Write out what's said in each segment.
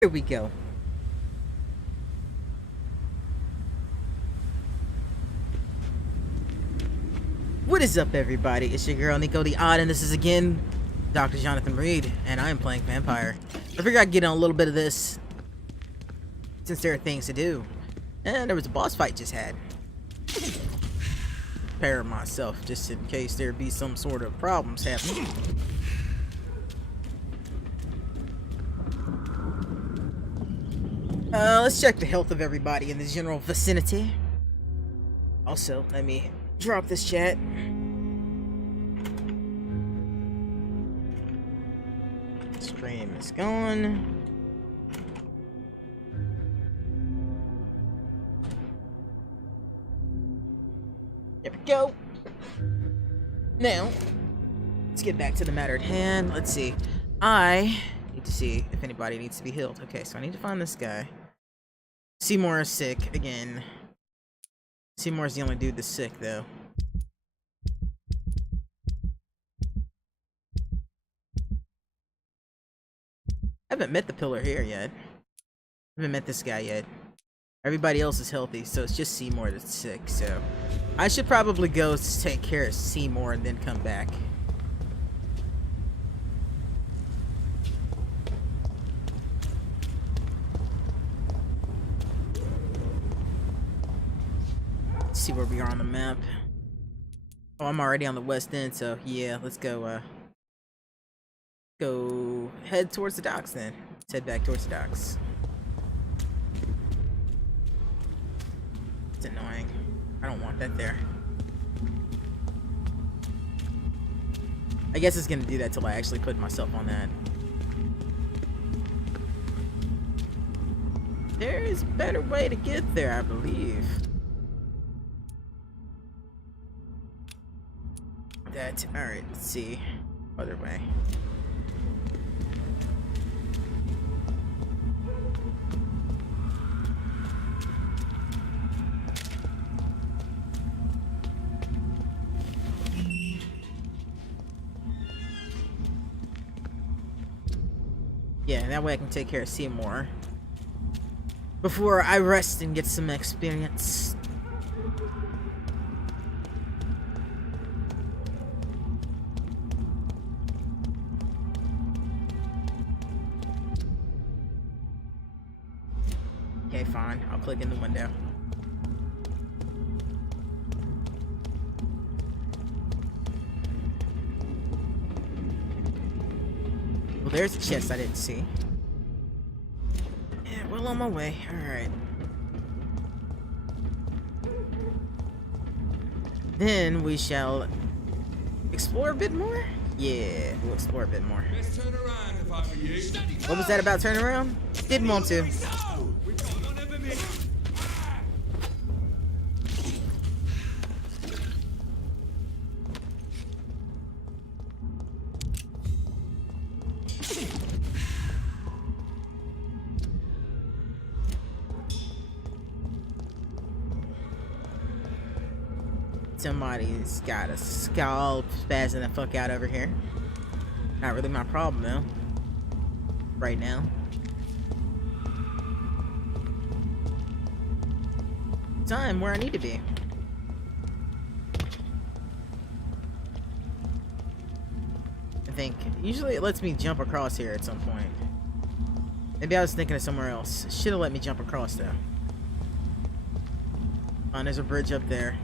Here we go. What is up, everybody? It's your girl Nico the Odd, and this is again Dr. Jonathan Reed, and I am playing Vampyr. I figured I'd get on a little bit of this since there are things to do. And there was a boss fight just had. Prepare myself just in case there be some sort of problems happening. Let's check the health of everybody in the general vicinity. Also, let me drop this chat. Stream is gone. There we go. Now, let's get back to the matter at hand. Let's see. I need to see if anybody needs to be healed. Okay, so I need to find this guy. Seymour is sick again. Seymour's the only dude that's sick, though. I haven't met the pillar here yet. I haven't met this guy yet. Everybody else is healthy, so it's just Seymour that's sick, so I should probably go take care of Seymour and then come back. Let's see where we are on the map. Oh, I'm already on the west end, so yeah, let's go head towards the docks then. Let's head back towards the docks. It's annoying. I don't want that there. I guess it's gonna do that till I actually put myself on that. There is a better way to get there, I believe. Alright, let's see. Other way. Yeah, that way I can take care of Seymour before I rest and get some experience. Okay, fine. I'll click in the window. Well, there's a chest I didn't see. Yeah, well on my way. Alright. Then we shall explore a bit more? Yeah, we'll explore a bit more. Let's turn around if I were you. What was that about turning around? Didn't want to. We've got one of them in. Somebody's got a skull spazzing the fuck out over here. Not really my problem though. Right now. I'm where I need to be. I think usually it lets me jump across here at some point. Maybe I was thinking of somewhere else. Should have let me jump across though. Oh, there's a bridge up there.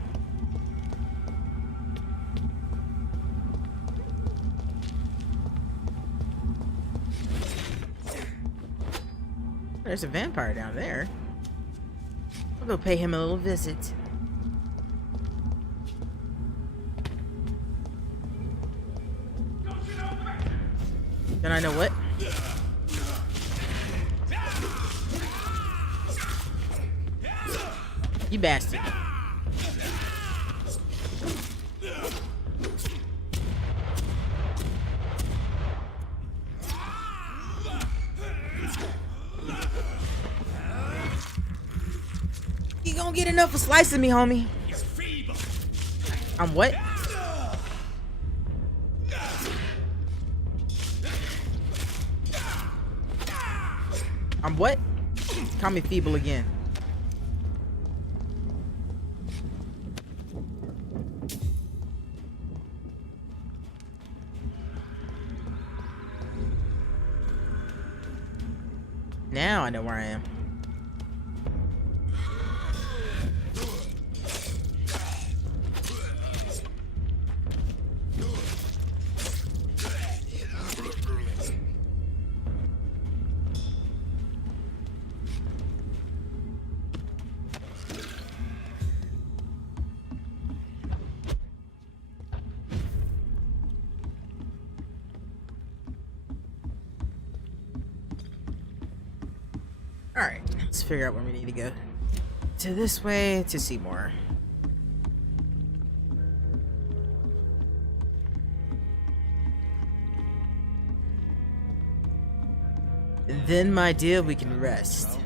There's a vampire down there. I'll go pay him a little visit. Then I know what? You bastard. You gonna get enough for slicing me, homie. I'm what? I'm I'm what? Call me feeble again. Now I know where I am. Alright, let's figure out where we need to go. To this way to see more. And then, my dear, we can rest.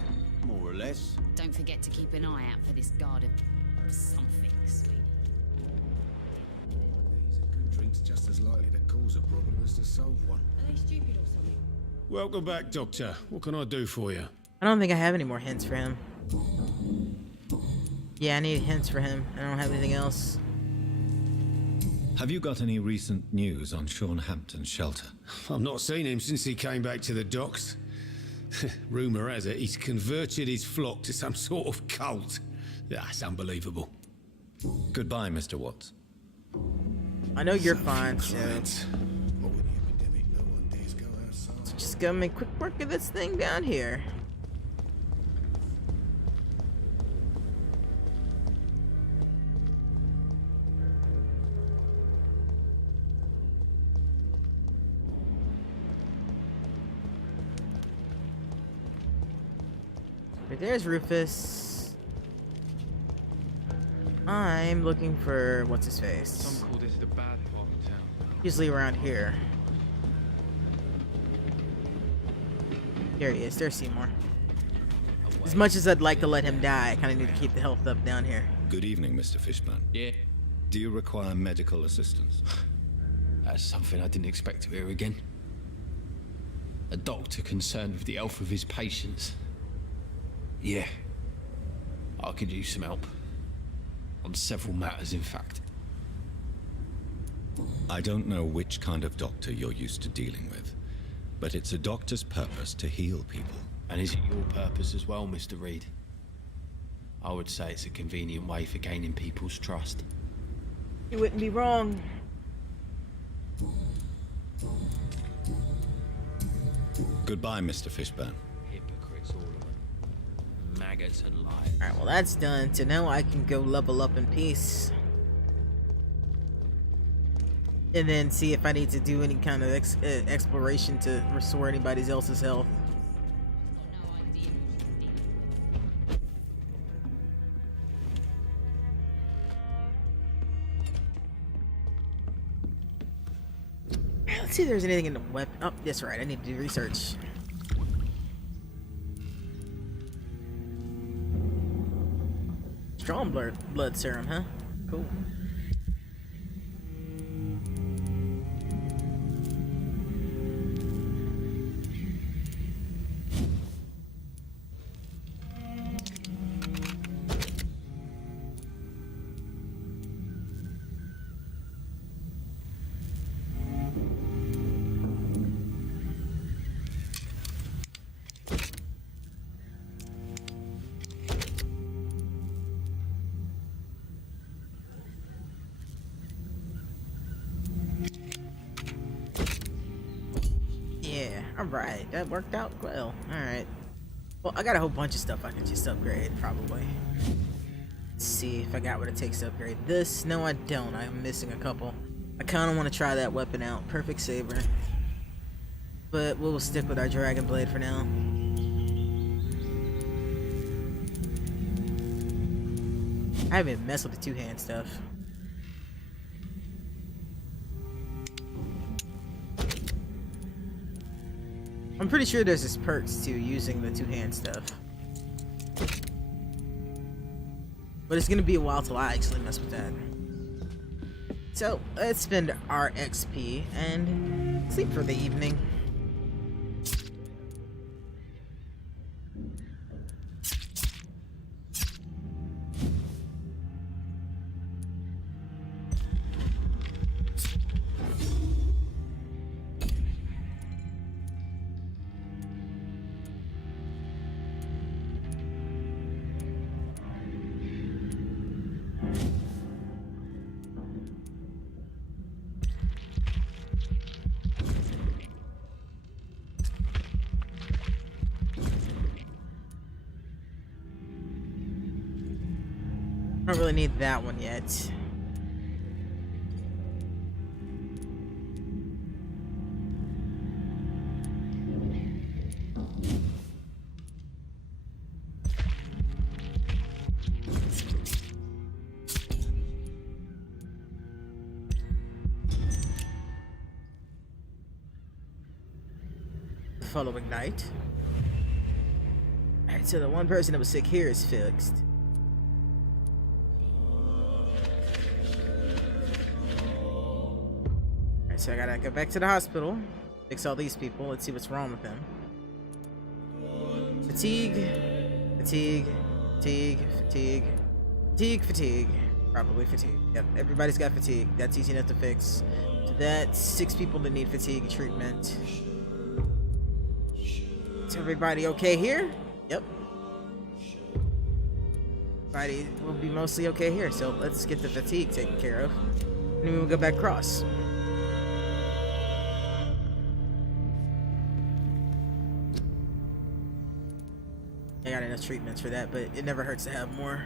More or less. Don't forget to keep an eye out for this guard of something, sweetie. These are good drinks just as likely to cause a problem as to solve one. Are they stupid or something? Welcome back, Doctor. What can I do for you? I don't think I have any more hints for him. Yeah, I need hints for him. I don't have anything else. Have you got any recent news on Sean Hampton's shelter? I've not seen him since he came back to the docks. Rumour has it he's converted his flock to some sort of cult. That's unbelievable. Goodbye, Mr. Watts. I know you're fine, so More with the epidemic, no one dares go outside. just gotta make quick work of this thing down here. Right there's Rufus. I'm looking for what's his face. Some call this the bad part of town. Usually around here. Here he is. There's Seymour. As much as I'd like to let him die, I kind of need to keep the health up down here. Good evening, Mr. Fishburne. Yeah, Do you require medical assistance? that's something I didn't expect to hear again. A doctor concerned with the health of his patients. Yeah, I could use some help. On several matters, in fact. I don't know which kind of doctor you're used to dealing with, but it's a doctor's purpose to heal people. And is it your purpose as well, Mr. Reed? I would say it's a convenient way for gaining people's trust. You wouldn't be wrong. Goodbye, Mr. Fishburne. Hypocrites, all of them. Maggots and liars. Alright, well that's done. So now I can go level up in peace. And then see if I need to do any kind of exploration to restore anybody else's health. No idea. Let's see if there's anything in the weapon. Oh, that's right. I need to do research. Strong blood serum, huh? Cool. Alright, that worked out well. Alright. Well, I got a whole bunch of stuff I can just upgrade, probably. Let's see if I got what it takes to upgrade this. No, I don't. I'm missing a couple. I kind of want to try that weapon out. Perfect Saber. But we'll stick with our Dragon Blade for now. I haven't even messed with the two-hand stuff. I'm pretty sure there's this perks to using the two-hand stuff. But it's gonna be a while till I actually mess with that. So, let's spend our XP and sleep for the evening. I don't really need that one yet. Following night. Alright, so the one person that was sick here is fixed. Alright, so I gotta go back to the hospital, fix all these people. Let's see what's wrong with them. Fatigue, fatigue, fatigue, fatigue, fatigue, fatigue. Probably fatigue. Yep, everybody's got fatigue. That's easy enough to fix. So that's 6 people that need fatigue treatment. Is everybody okay here? Yep. Everybody will be mostly okay here, so let's get the fatigue taken care of. And then we'll go back across. I got enough treatments for that, but it never hurts to have more.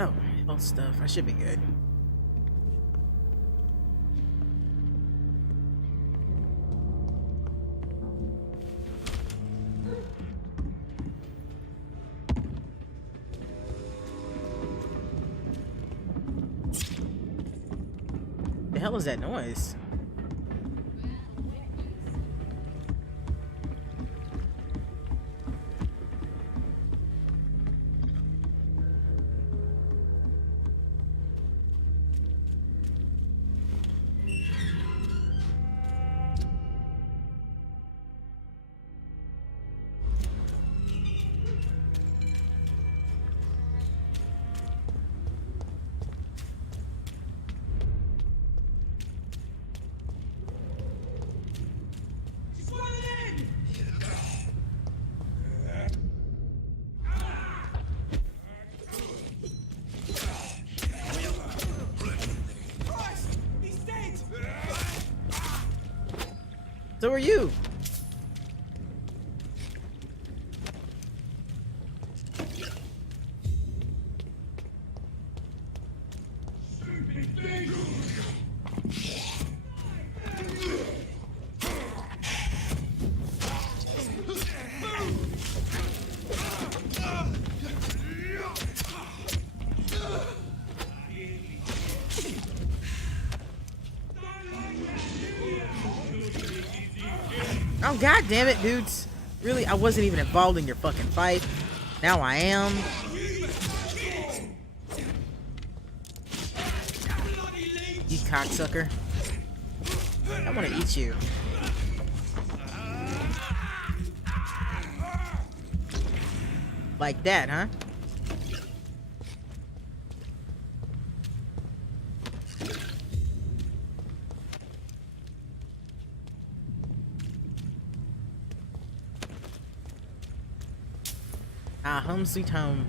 Oh, health stuff. I should be good. The hell is that noise? So are you. Oh, god damn it, dudes. Really, I wasn't even involved in your fucking fight. Now I am. You cocksucker. I want to eat you. Like that, huh? Ah, home sweet home.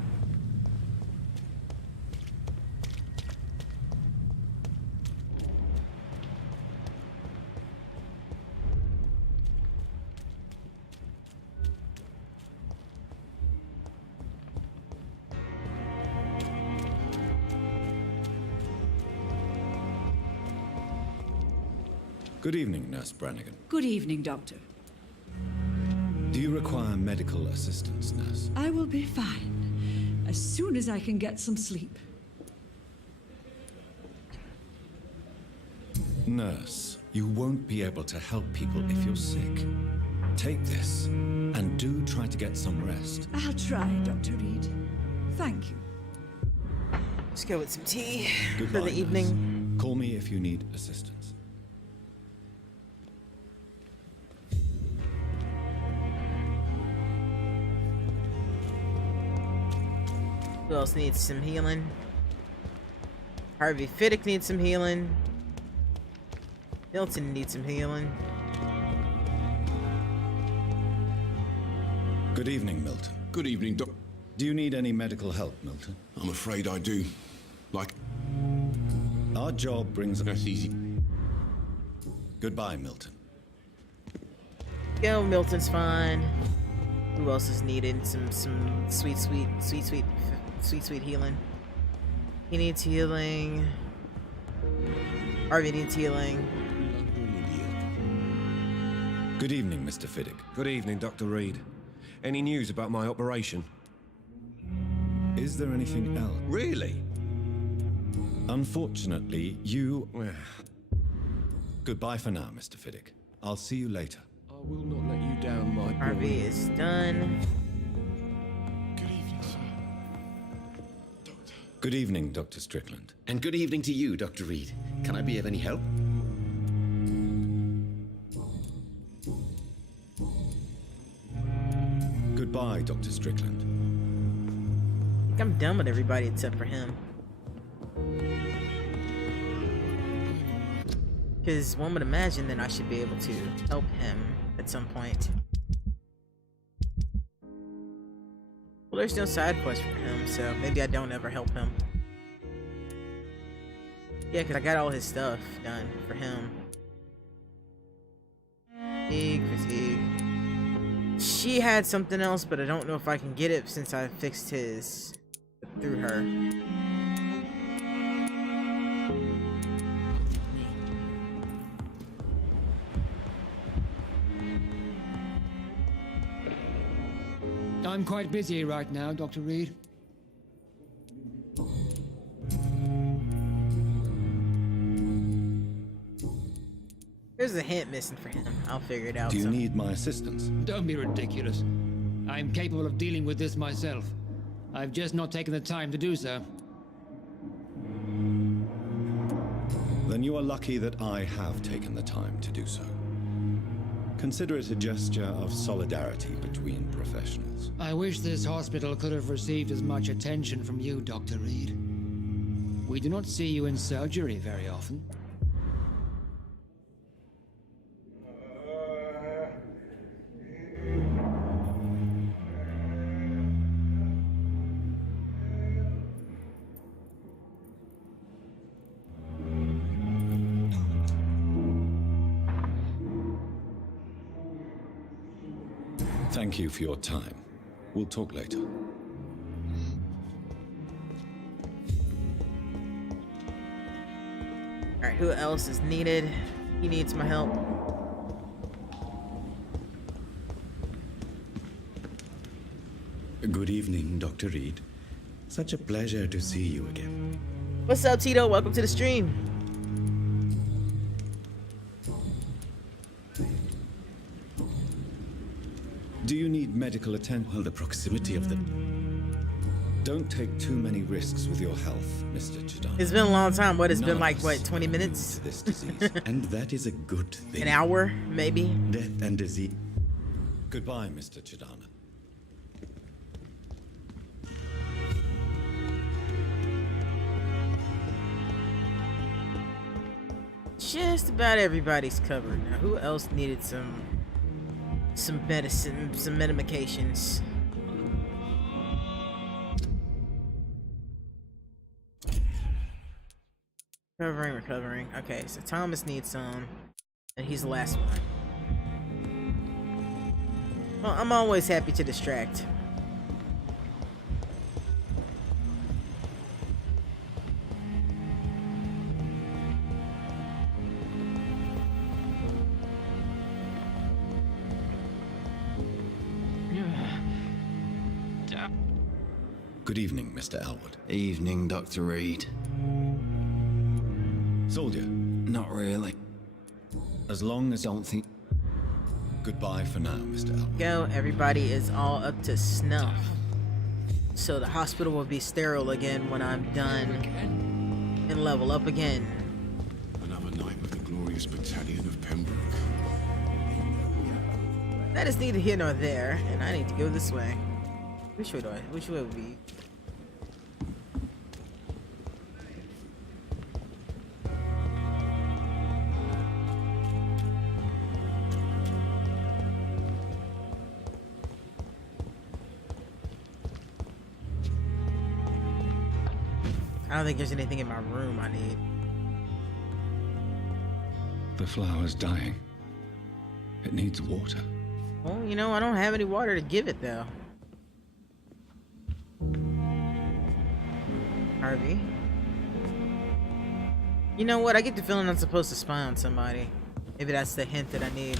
Good evening, Nurse Brannigan. Good evening, Doctor. Do you require medical assistance, Nurse? I will be fine as soon as I can get some sleep. Nurse, you won't be able to help people if you're sick. Take this, and do try to get some rest. I'll try, Dr. Reed. Thank you. Let's go with some tea Goodbye, for the evening. Nurse. Call me if you need assistance. Who else needs some healing? Harvey Fiddick needs some healing. Milton needs some healing. Good evening, Milton. Good evening, Doc. Do you need any medical help, Milton? I'm afraid I do. Like, Our job brings... that's easy. Goodbye, Milton. Go, Milton's fine. Who else is needed? Some sweet healing. He needs healing. Harvey needs healing. Good evening, Mr. Fiddick. Good evening, Dr. Reed. Any news about my operation? Is there anything else? Really? Unfortunately, you... Goodbye for now, Mr. Fiddick. I'll see you later. I will not let you down, my boy. Harvey is done. Good evening, sir. Doctor. Good evening, Dr. Strickland. And good evening to you, Dr. Reed. Can I be of any help? Goodbye, Dr. Strickland. I think I'm done with everybody except for him. Because one would imagine that I should be able to help him at some point. Well, there's no side quest for him, so maybe I don't ever help him. Yeah, because I got all his stuff done for him. Fatigue. She had something else, but I don't know if I can get it since I fixed his through her. I'm quite busy right now, Dr. Reed. There's a hint missing for him. I'll figure it out. Do you need my assistance? Don't be ridiculous. I'm capable of dealing with this myself. I've just not taken the time to do so. Then you are lucky that I have taken the time to do so. Consider it a gesture of solidarity between professionals. I wish this hospital could have received as much attention from you, Dr. Reed. We do not see you in surgery very often. Thank you for your time. We'll talk later. Alright, who else is needed? He needs my help. Good evening, Dr. Reed. Such a pleasure to see you again. What's up, Tito? Welcome to the stream. Do you need medical attention? Well, the proximity of the... Don't take too many risks with your health, Mr. Chidana. It's been a long time. What, it's None been of like, us what, 20 are minutes? immune to this disease. And that is a good thing. An hour, maybe? Death and disease. Goodbye, Mr. Chidana. Just about everybody's covered. Now, who else needed some medicine, some medications? Recovering. Okay, so Thomas needs some, and he's the last one. Well, I'm always happy to distract. Good evening, Mr. Elwood. Evening, Dr. Reed. Soldier. Not really. As long as... Don't think... Goodbye for now, Mr. Elwood. Go, everybody is all up to snuff. So the hospital will be sterile again when I'm done. And level up again. Another night with the glorious battalion of Pembroke. That is neither here nor there, and I need to go this way. Which way would be? I don't think there's anything in my room I need. The flower's dying. It needs water. Well, you know, I don't have any water to give it, though. Harvey. You know what? I get the feeling I'm supposed to spy on somebody. Maybe that's the hint that I need.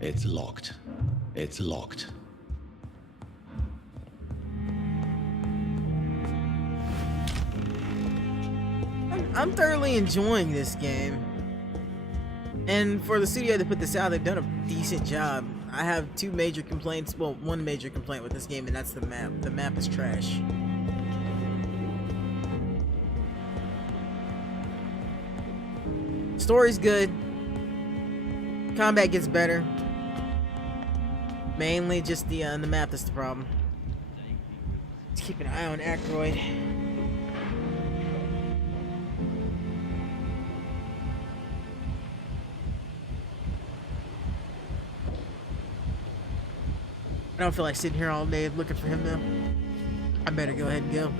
It's locked. It's locked. I'm thoroughly enjoying this game. And for the studio that put this out, they've done a decent job. I have two major complaints. Well, one major complaint with this game, and that's the map. The map is trash. Story's good. Combat gets better. Mainly just the map that's the problem. Let's keep an eye on Aykroyd. I don't feel like sitting here all day looking for him though. I better go ahead and go.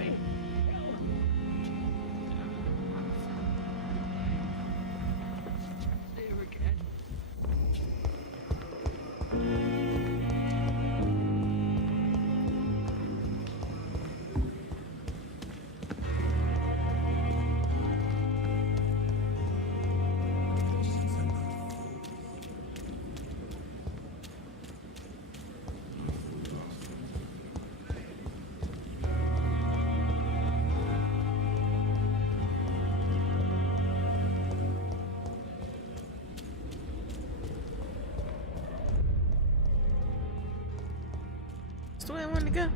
That's the way I wanted to go.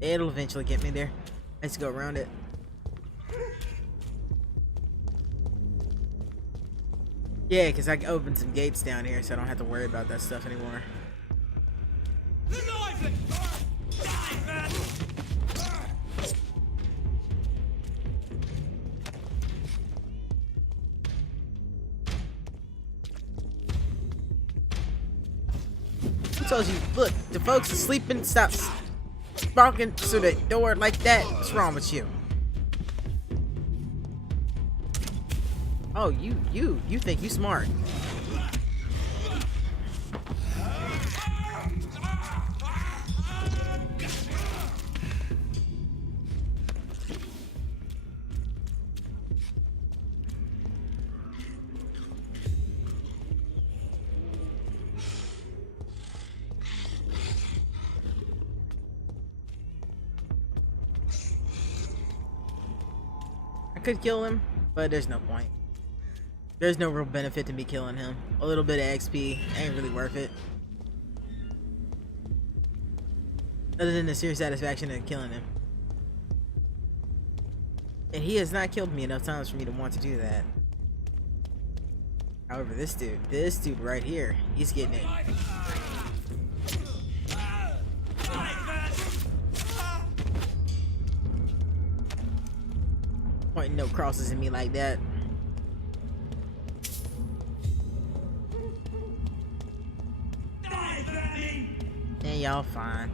It'll eventually get me there. Let's go around it. Yeah, because I can open some gates down here, so I don't have to worry about that stuff anymore. Who told you? Look, the folks are sleeping. Stop barking through the door like that. What's wrong with you? Oh, you think you smart. I could kill him, but there's no point. There's no real benefit to me killing him. A little bit of XP ain't really worth it. Other than the sheer satisfaction of killing him. And he has not killed me enough times for me to want to do that. However, this dude right here, he's getting it. Pointing no crosses at me like that. Yeah, y'all fine.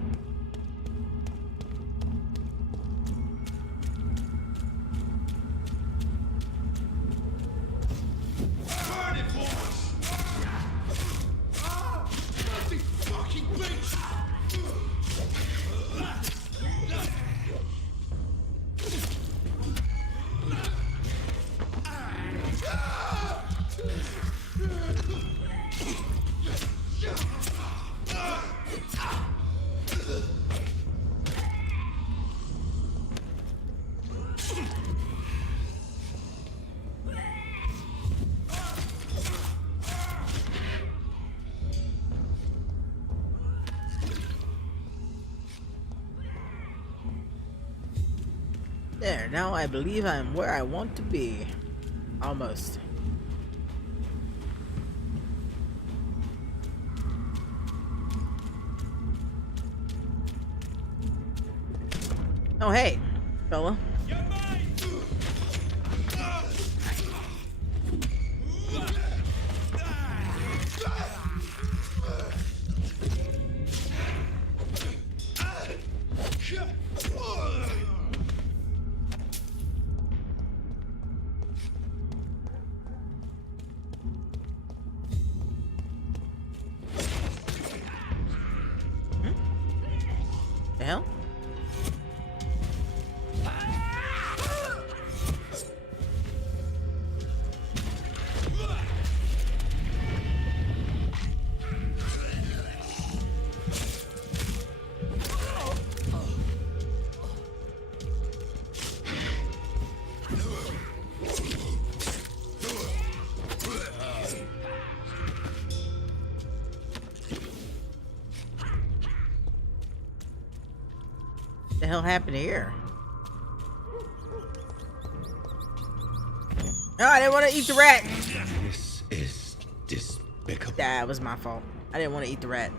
There, now I believe I am where I want to be. Almost. Oh, hey, fella. hell happened here? Oh, I didn't want to eat the rat. This is despicable. That was my fault. I didn't want to eat the rat.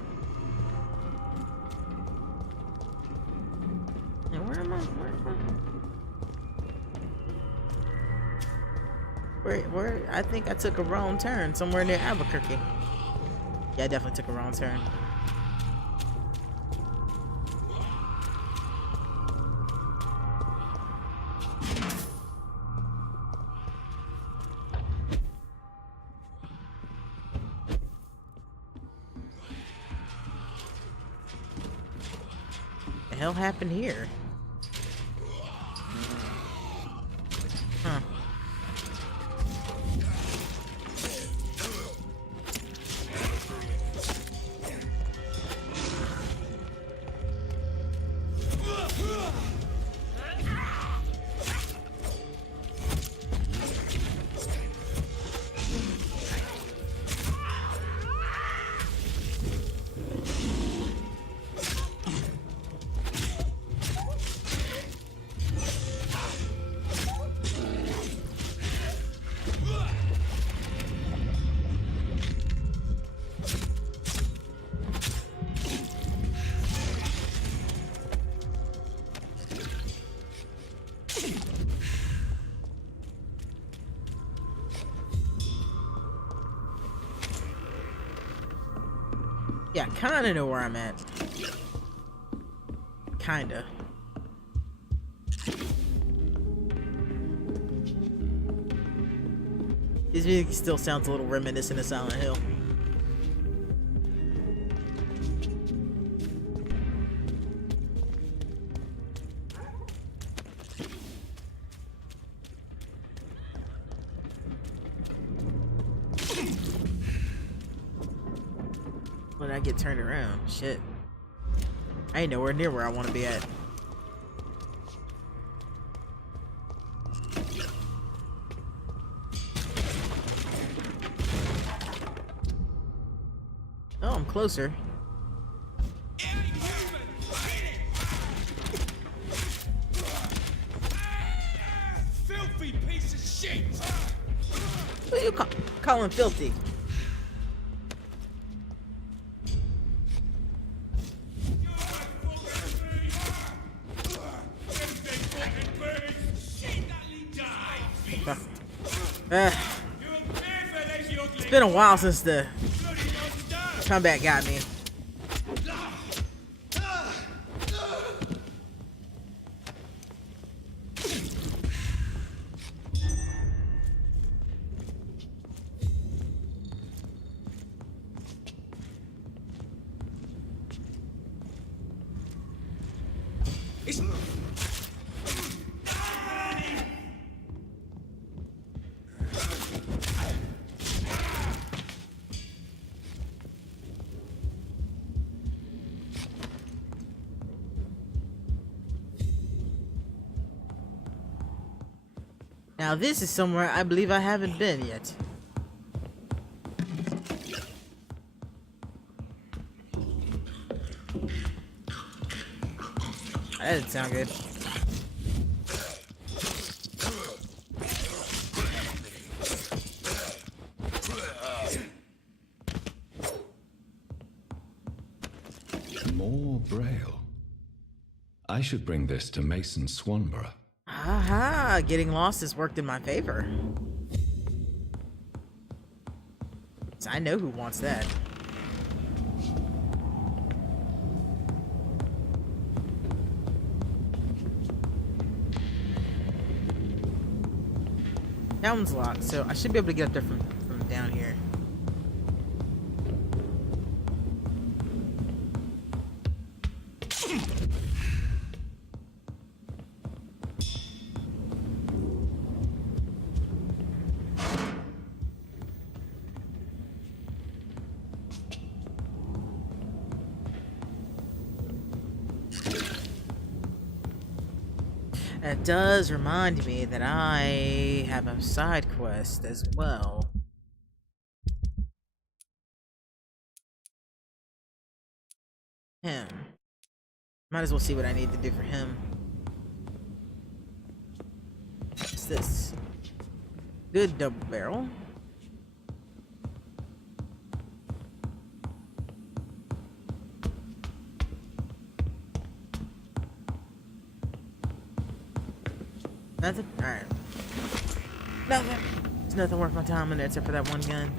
Now, where am I? Where? I think I took a wrong turn somewhere near Albuquerque. Yeah, I definitely took a wrong turn. The hell happened here? Huh. Yeah, I kinda know where I'm at. Kinda. This music still sounds a little reminiscent of Silent Hill. When I get turned around, shit. I ain't nowhere near where I want to be at. Oh, I'm closer. Filthy piece of shit! Who you calling filthy? It's been a while since the combat got me. Now this is somewhere I believe I haven't been yet. That didn't sound good. More Braille. I should bring this to Mason Swanborough. Aha, getting lost has worked in my favor. So I know who wants that. That one's locked, so I should be able to get up there from down here. That does remind me that I have a side quest as well. Him. Might as well see what I need to do for him. this? Good double barrel. Nothing? Alright. Nothing. There's nothing worth my time in there except for that one gun.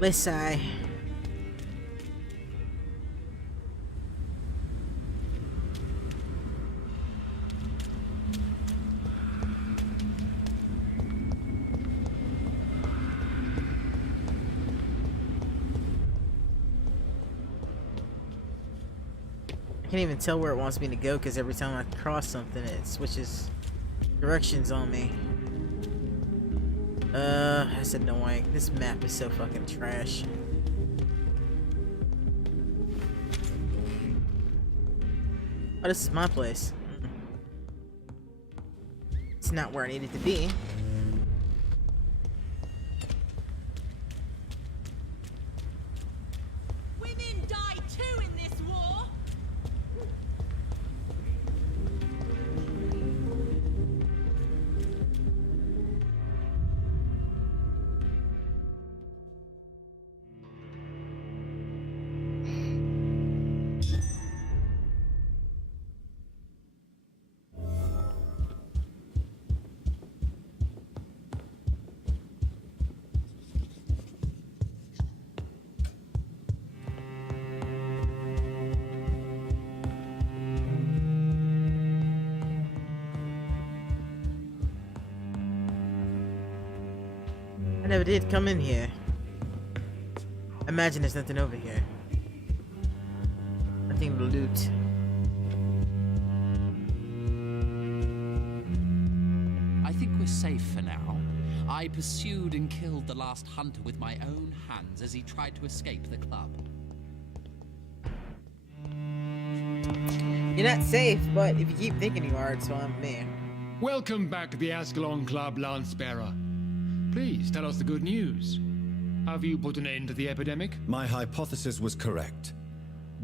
Let's sigh. I can't even tell where it wants me to go because every time I cross something it switches directions on me. That's annoying. This map is so fucking trash. Oh, this is my place. It's not where I need it to be. Women die too in this war. I never did come in here. Imagine there's nothing over here. Nothing to loot. I think we're safe for now. I pursued and killed the last hunter with my own hands as he tried to escape the club. You're not safe, but if you keep thinking you are, it's on me. Welcome back to the Ascalon Club, Lance-Bearer. Please tell us the good news. Have you put an end to the epidemic? My hypothesis was correct.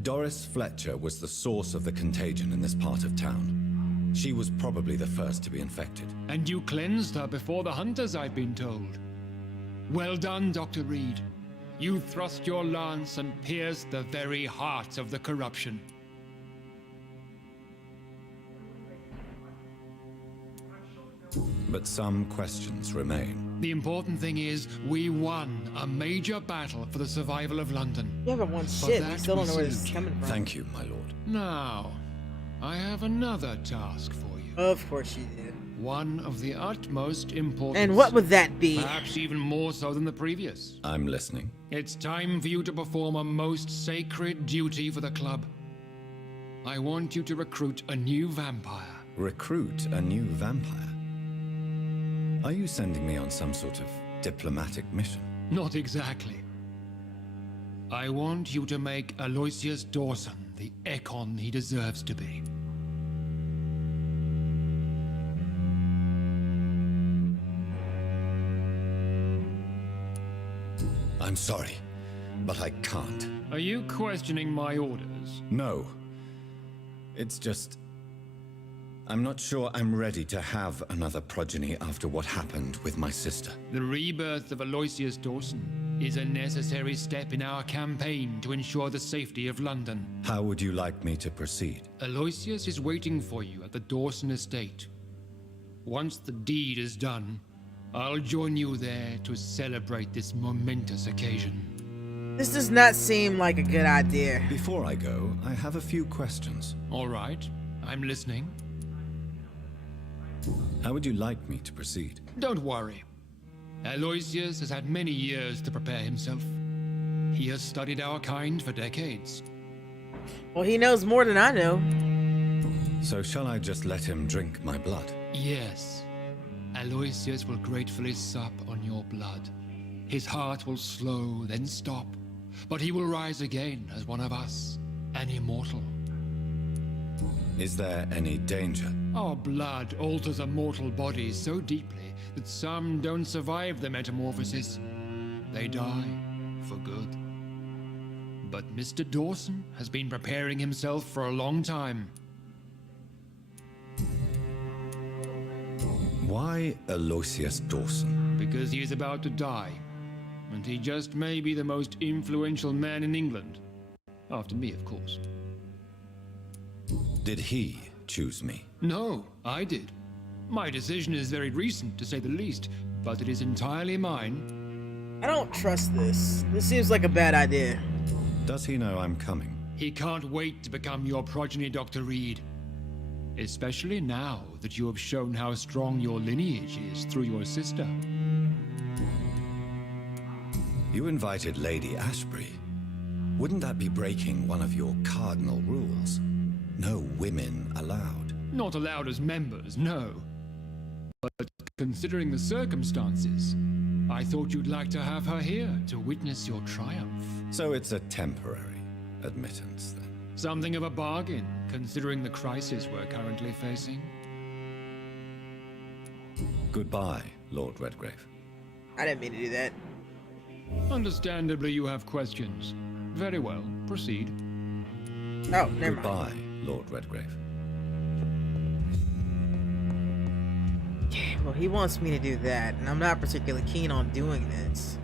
Doris Fletcher was the source of the contagion in this part of town. She was probably the first to be infected. And you cleansed her before the hunters, I've been told. Well done, Dr. Reed. You thrust your lance and pierced the very heart of the corruption. But some questions remain. The important thing is, we won a major battle for the survival of London. You haven't won shit. We still don't know where this is coming from. Thank you, my lord. Now, I have another task for you. Of course you do. One of the utmost importance. And what would that be? Perhaps even more so than the previous. I'm listening. It's time for you to perform a most sacred duty for the club. I want you to recruit a new vampire. Recruit a new vampire? Are you sending me on some sort of diplomatic mission? Not exactly. I want you to make Aloysius Dawson the Ekon he deserves to be. I'm sorry, but I can't. Are you questioning my orders? No. It's just... I'm not sure I'm ready to have another progeny after what happened with my sister. The rebirth of Aloysius Dawson is a necessary step in our campaign to ensure the safety of London. How would you like me to proceed? Aloysius is waiting for you at the Dawson estate. Once the deed is done, I'll join you there to celebrate this momentous occasion. This does not seem like a good idea. Before I go, I have a few questions. All right, I'm listening. How would you like me to proceed? Don't worry. Aloysius has had many years to prepare himself. He has studied our kind for decades. Well, he knows more than I know. So shall I just let him drink my blood? Yes. Aloysius will gratefully sup on your blood. His heart will slow, then stop. But he will rise again as one of us, an immortal. Is there any danger? Our blood alters a mortal body so deeply that some don't survive the metamorphosis. They die for good. But Mr. Dawson has been preparing himself for a long time. Why Aloysius Dawson? Because he is about to die. And he just may be the most influential man in England. After me, of course. Did he choose me? No, I did. My decision is very recent, to say the least, but it is entirely mine. I don't trust this. This seems like a bad idea. Does he know I'm coming? He can't wait to become your progeny, Dr. Reed. Especially now that you have shown how strong your lineage is through your sister. You invited Lady Ashbury. Wouldn't that be breaking one of your cardinal rules? No women allowed. Not allowed as members, no. But considering the circumstances, I thought you'd like to have her here to witness your triumph. So it's a temporary admittance, then? Something of a bargain, considering the crisis we're currently facing. Goodbye, Lord Redgrave. I didn't mean to do that. Understandably, you have questions. Very well, proceed. Oh, never Goodbye, Lord Redgrave. Well, he wants me to do that, and I'm not particularly keen on doing this.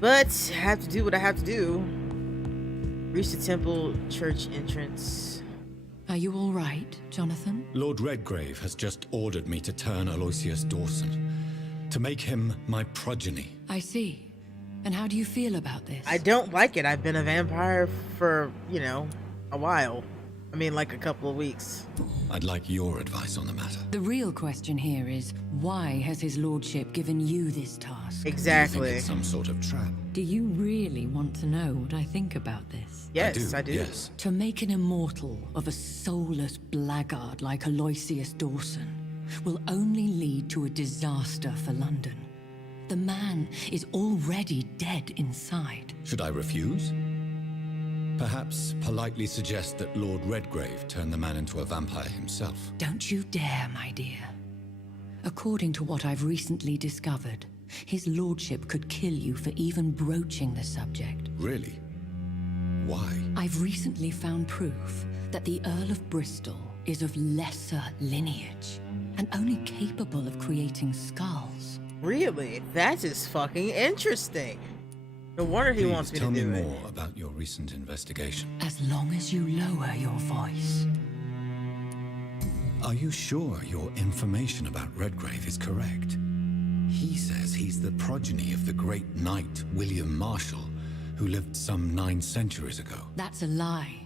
But I have to do what I have to do. Reach the temple church entrance. Are you all right, Jonathan? Lord Redgrave has just ordered me to turn Aloysius Dawson, to make him my progeny. I see. And how do you feel about this? I don't like it. I've been a vampire for, you know, a while. I mean, like a couple of weeks. I'd like your advice on the matter. The real question here is, why has his lordship given you this task? Exactly. Do you think it's some sort of trap? Do you really want to know what I think about this? Yes, I do. Yes. To make an immortal of a soulless blackguard like Aloysius Dawson will only lead to a disaster for London. The man is already dead inside. Should I refuse? Perhaps politely suggest that Lord Redgrave turn the man into a vampire himself. Don't you dare, my dear. According to what I've recently discovered, his lordship could kill you for even broaching the subject. Really? Why? I've recently found proof that the Earl of Bristol is of lesser lineage and only capable of creating skulls. Really? That is fucking interesting. No wonder he wants me to do it. Tell me more about your recent investigation. As long as you lower your voice. Are you sure your information about Redgrave is correct? He says he's the progeny of the great knight William Marshall, who lived some 9 centuries ago. That's a lie.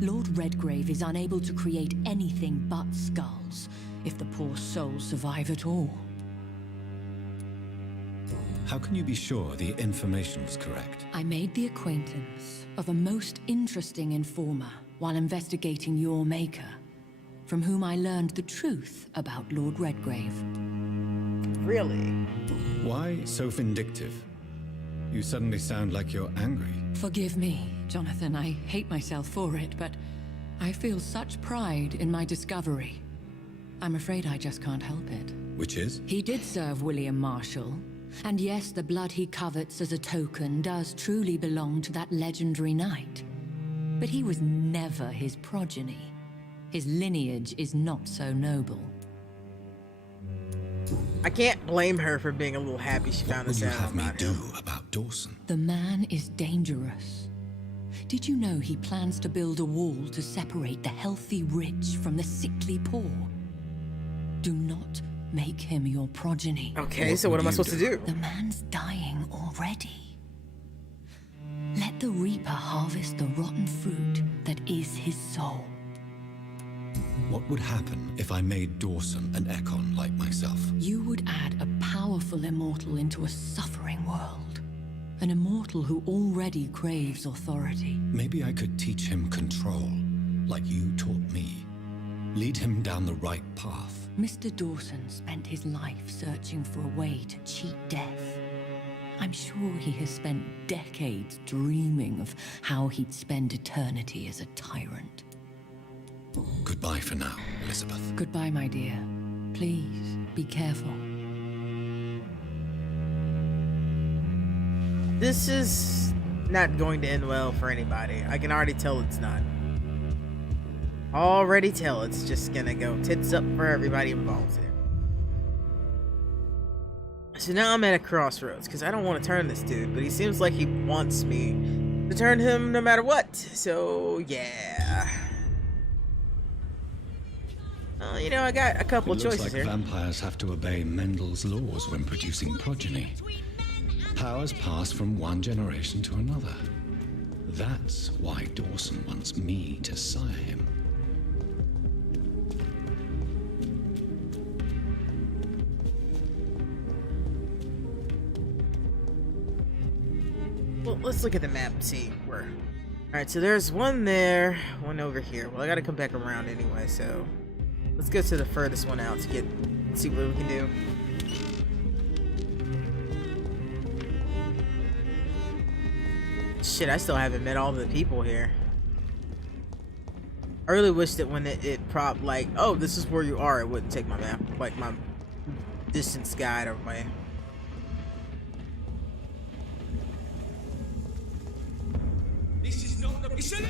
Lord Redgrave is unable to create anything but skulls, if the poor souls survive at all. How can you be sure the information was correct? I made the acquaintance of a most interesting informer while investigating your maker, from whom I learned the truth about Lord Redgrave. Really? Why so vindictive? You suddenly sound like you're angry. Forgive me, Jonathan. I hate myself for it, but I feel such pride in my discovery. I'm afraid I just can't help it. Which is? He did serve William Marshall. And yes, the blood he covets as a token does truly belong to that legendary knight. But he was never his progeny. His lineage is not so noble. I can't blame her for being a little happy she found this out. What will you have me do about Dawson? The man is dangerous. Did you know he plans to build a wall to separate the healthy rich from the sickly poor? Do not make him your progeny. Okay, so what am I supposed to do? The man's dying already. the Reaper harvest the rotten fruit that is his soul. What would happen if I made Dawson an Ekon like myself? You would add a powerful immortal into a suffering world. An immortal who already craves authority. Maybe I could teach him control, like you taught me. Lead him down the right path. Mr. Dawson spent his life searching for a way to cheat death. I'm sure he has spent decades dreaming of how he'd spend eternity as a tyrant. Goodbye for now, Elizabeth. Goodbye, my dear. Please, be careful. This is not going to end well for anybody. I can already tell it's not. Already tell it's just gonna go tits up for everybody involved here. So now I'm at a crossroads, because I don't want to turn this dude, but he seems like he wants me to turn him no matter what. So, yeah. Well, you know, I got a couple choices looks like here. Vampires have to obey Mendel's laws when producing progeny. Powers pass from one generation to another. That's why Dawson wants me to sire him. Well, let's look at the map and see where. Alright, so there's one there, one over here. Well, I gotta come back around anyway, so let's go to the furthest one out to see what we can do. Shit, I still haven't met all the people here. I really wish that when it propped like, oh, this is where you are, it wouldn't take my map, like my distance guide away. This is not the mission.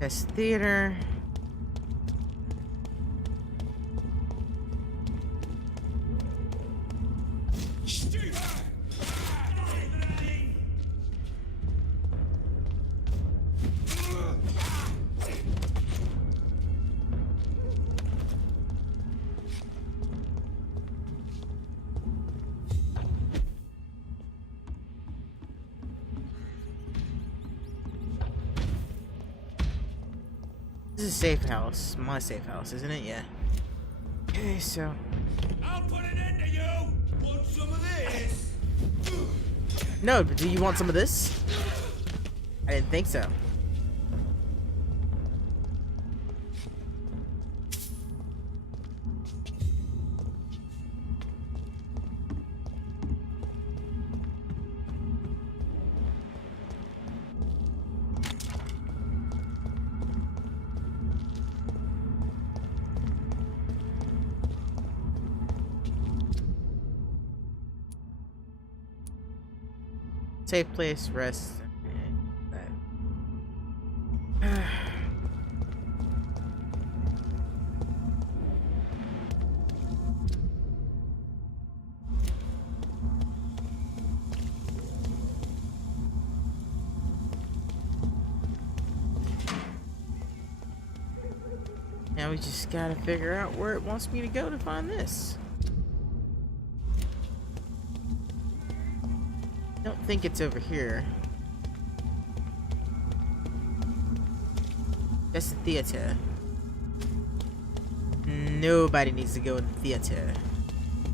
This theater. This is a safe house. My safe house, isn't it? Yeah. Okay, so. I'll put an end to you. Want some of this? No, but do you want some of this? I didn't think so. Safe place, rest. Now we just gotta figure out where it wants me to go to find this. Don't think it's over here. That's the theater. Nobody needs to go in the theater.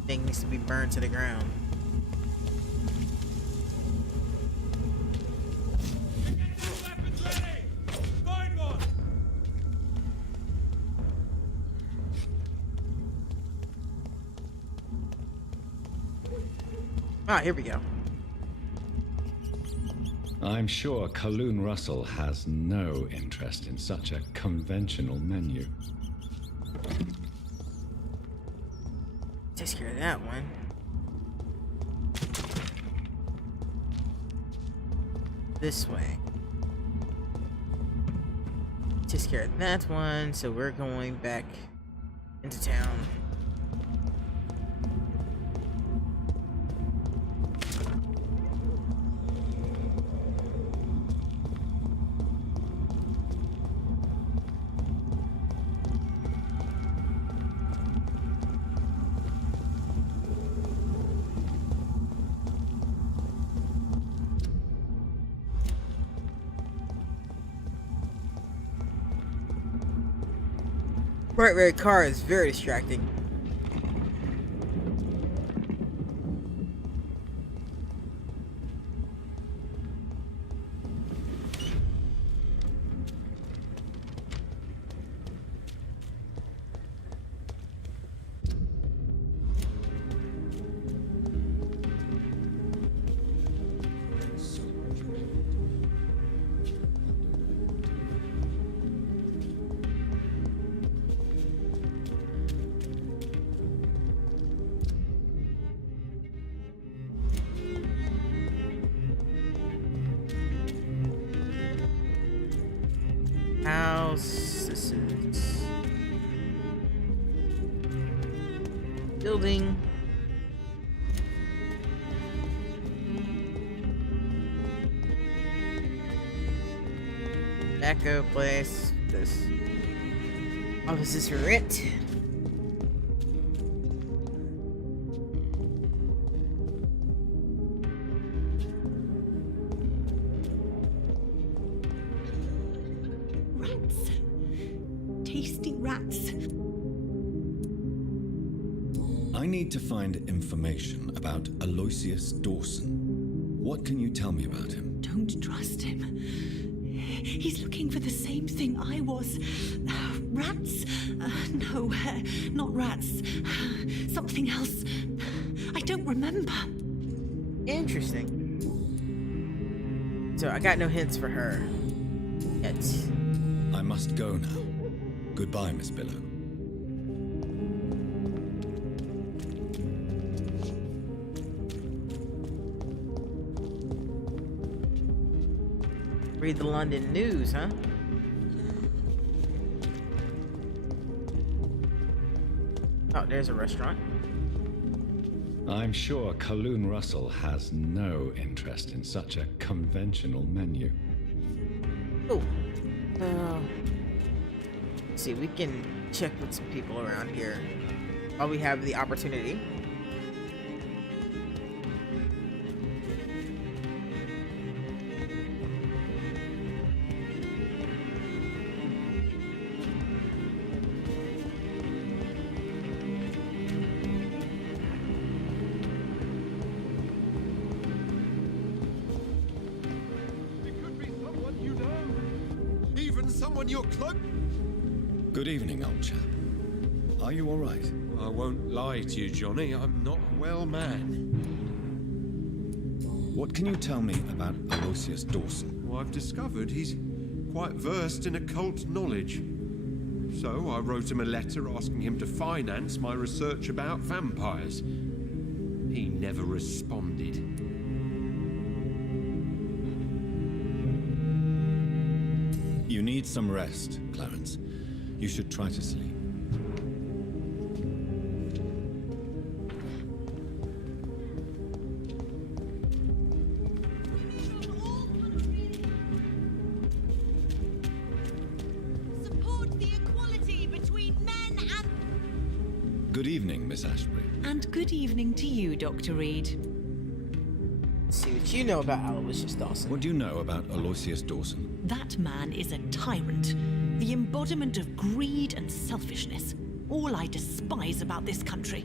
Thing needs to be burned to the ground. Ah, here we go. I'm sure Kaloon Russell has no interest in such a conventional menu. Takes care of that one. This way. Takes care of that one, so we're going back into town. Bright red car is very distracting. House. This is building. Echo place. This office is for rent. Tasty rats. I need to find information about Aloysius Dawson. What can you tell me about him? Don't trust him. He's looking for the same thing I was. Rats? No, not rats. Something else. I don't remember. Interesting. So I got no hints for her yet. I must go now. Goodbye, Miss Billow. Read the London news, huh? Oh, there's a restaurant. I'm sure Kaloon Russell has no interest in such a conventional menu. Oh. See, we can check with some people around here while we have the opportunity. Someone you're close. Good evening, old chap. Are you all right? I won't lie to you, Johnny. I'm not a well man. What can you tell me about Aloysius Dawson? Well, I've discovered he's quite versed in occult knowledge. So I wrote him a letter asking him to finance my research about vampires. He never responded. You need some rest, Clarence. You should try to sleep. Support the equality between men and... Good evening, Miss Ashbury. And good evening to you, Dr. Reed. Let's see what you know about Aloysius Dawson. What do you know about Aloysius Dawson? That man is a tyrant, the embodiment of greed and selfishness. All I despise about this country.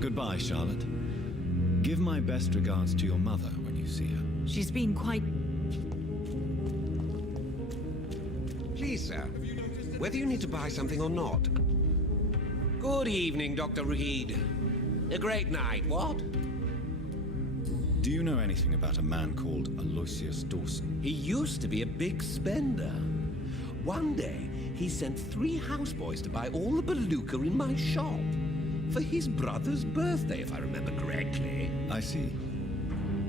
Goodbye, Charlotte. Give my best regards to your mother when you see her. She's been quite... Please, sir, whether you need to buy something or not. Good evening, Dr. Reed. A great night, what? Do you know anything about a man called Aloysius Dawson? He used to be a big spender. One day, he sent 3 houseboys to buy all the beluga in my shop. For his brother's birthday, if I remember correctly. I see.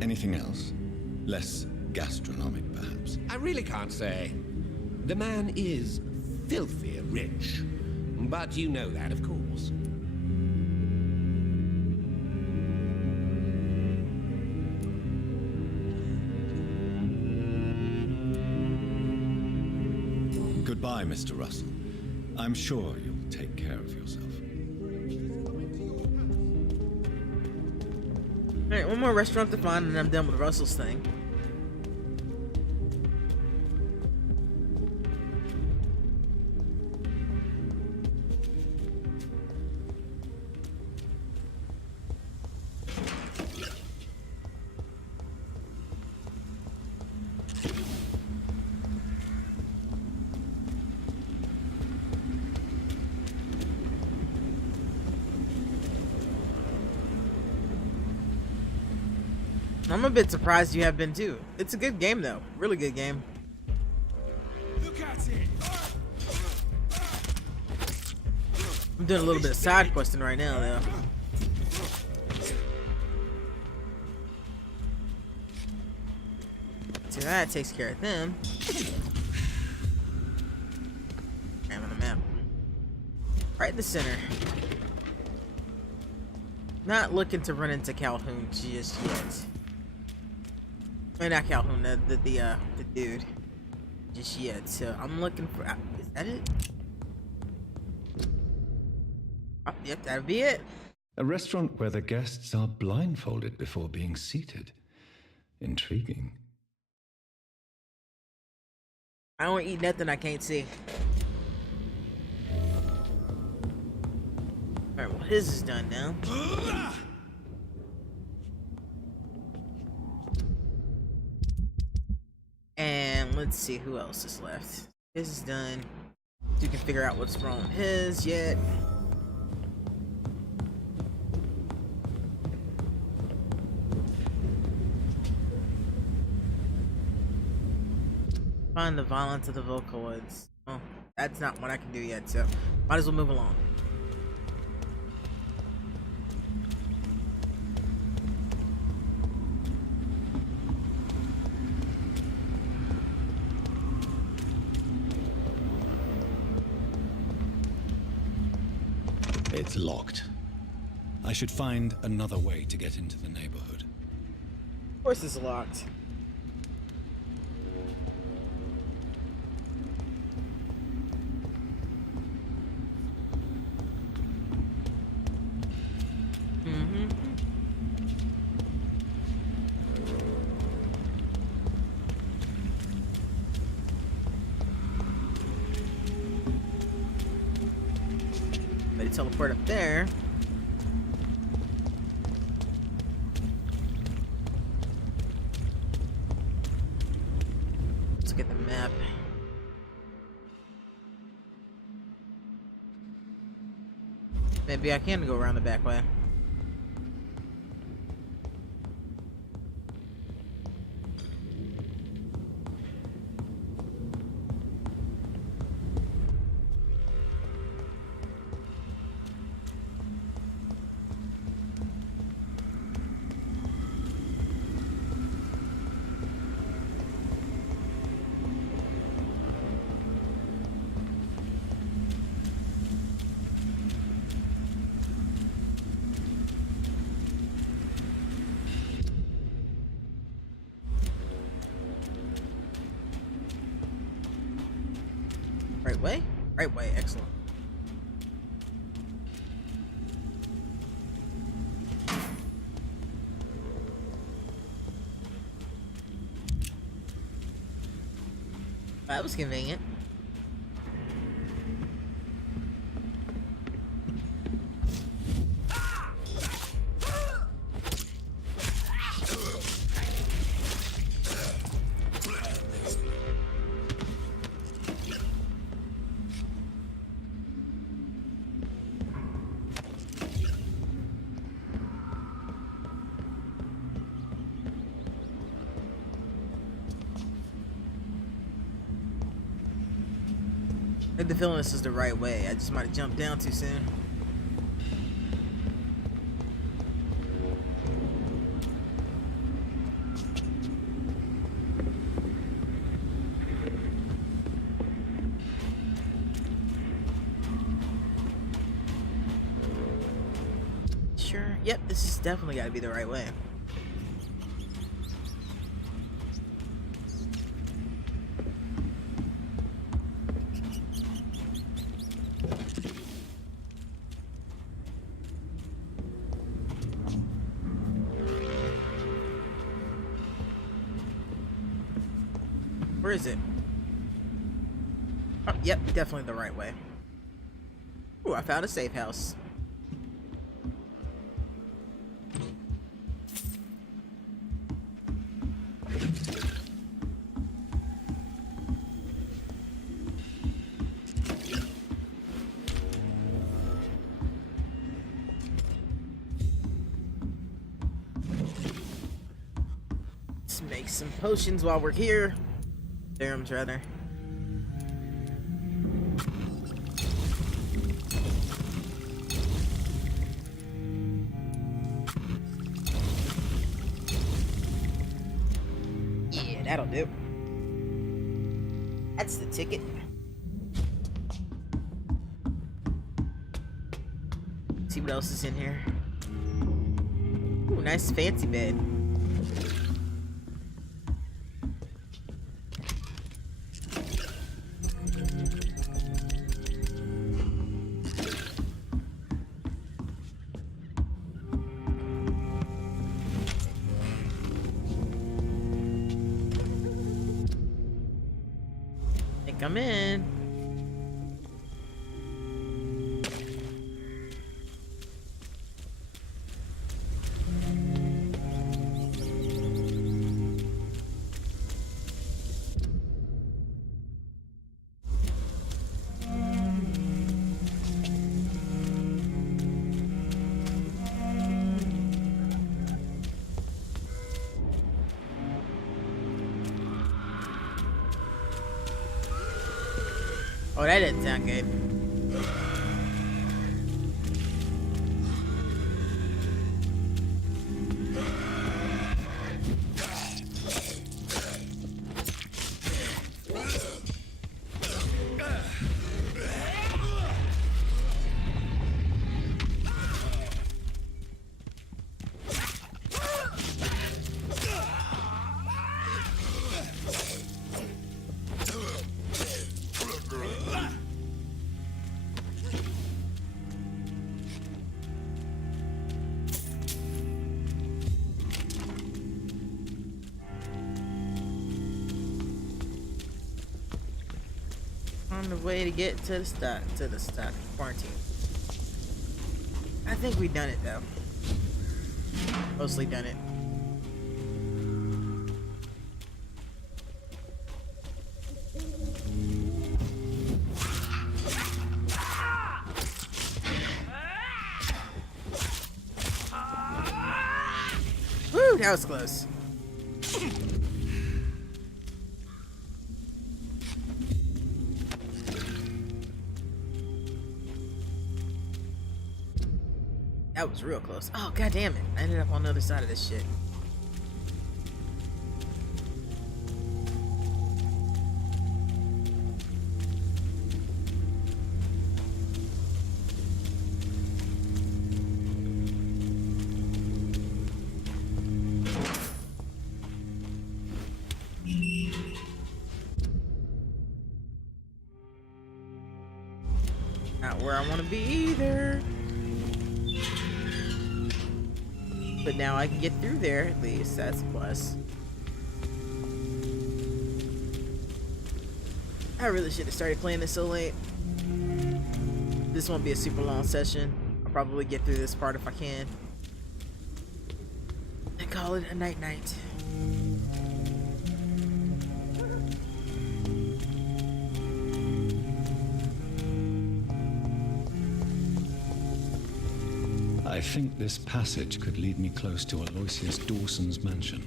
Anything else? Less gastronomic, perhaps? I really can't say. The man is filthy rich. But you know that, of course. Goodbye, Mr. Russell. I'm sure you'll take care of yourself. Alright, one more restaurant to find and I'm done with Russell's thing. I'm a bit surprised you have been too. It's a good game though. Really good game. Look at it. I'm doing a little bit of side questing right now though. See, that takes care of them. I'm on the map. Right in the center. Not looking to run into Calhoun just yet. I mean, not Calhoun, the dude. Just yet. So I'm looking for. Is that it? Oh, yep, that'd be it. A restaurant where the guests are blindfolded before being seated. Intriguing. I don't eat nothing I can't see. Alright, well, his is done now. And let's see who else is left. His is done. You can figure out what's wrong with his yet. Find the violence of the Vocaloids. Oh, that's not what I can do yet, so might as well move along. It's locked. I should find another way to get into the neighborhood. Of course it's locked. Teleport up there. Let's get the map. Maybe I can go around the back way. Right way? Right way, excellent. That was convenient. I had the feeling this is the right way. I just might have jumped down too soon. Sure. Yep, this has definitely got to be the right way. Where is it? Oh, yep, definitely the right way. Ooh, I found a safe house. Let's make some potions while we're here. Serums, rather. Yeah, that'll do. That's the ticket. See what else is in here. Ooh, nice fancy bed. Come in. Oh, that didn't sound good. On the way to get to the stock quarantine. I think we've done it though. Mostly done it. Woo, that was close. That was real close. Oh, god damn it. I ended up on the other side of this shit. Not where I want to be either. But now I can get through there, at least. That's a plus. I really should have started playing this so late. This won't be a super long session. I'll probably get through this part if I can. And call it a night-night. I think this passage could lead me close to Aloysius Dawson's mansion.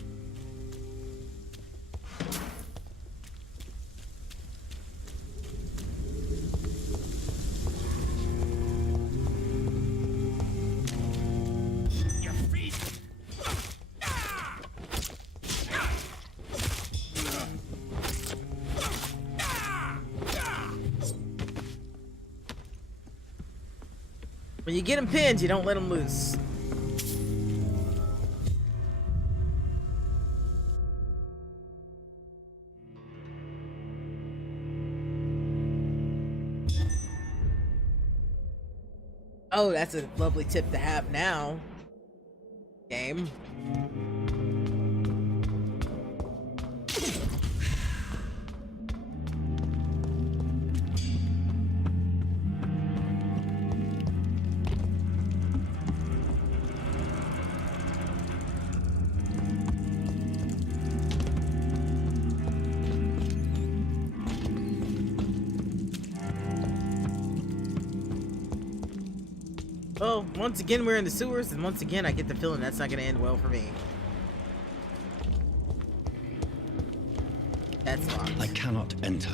When you get them pinned, you don't let them loose. Oh, that's a lovely tip to have now. Game. Well, once again, we're in the sewers, and once again, I get the feeling that's not going to end well for me. That's locked. I cannot enter.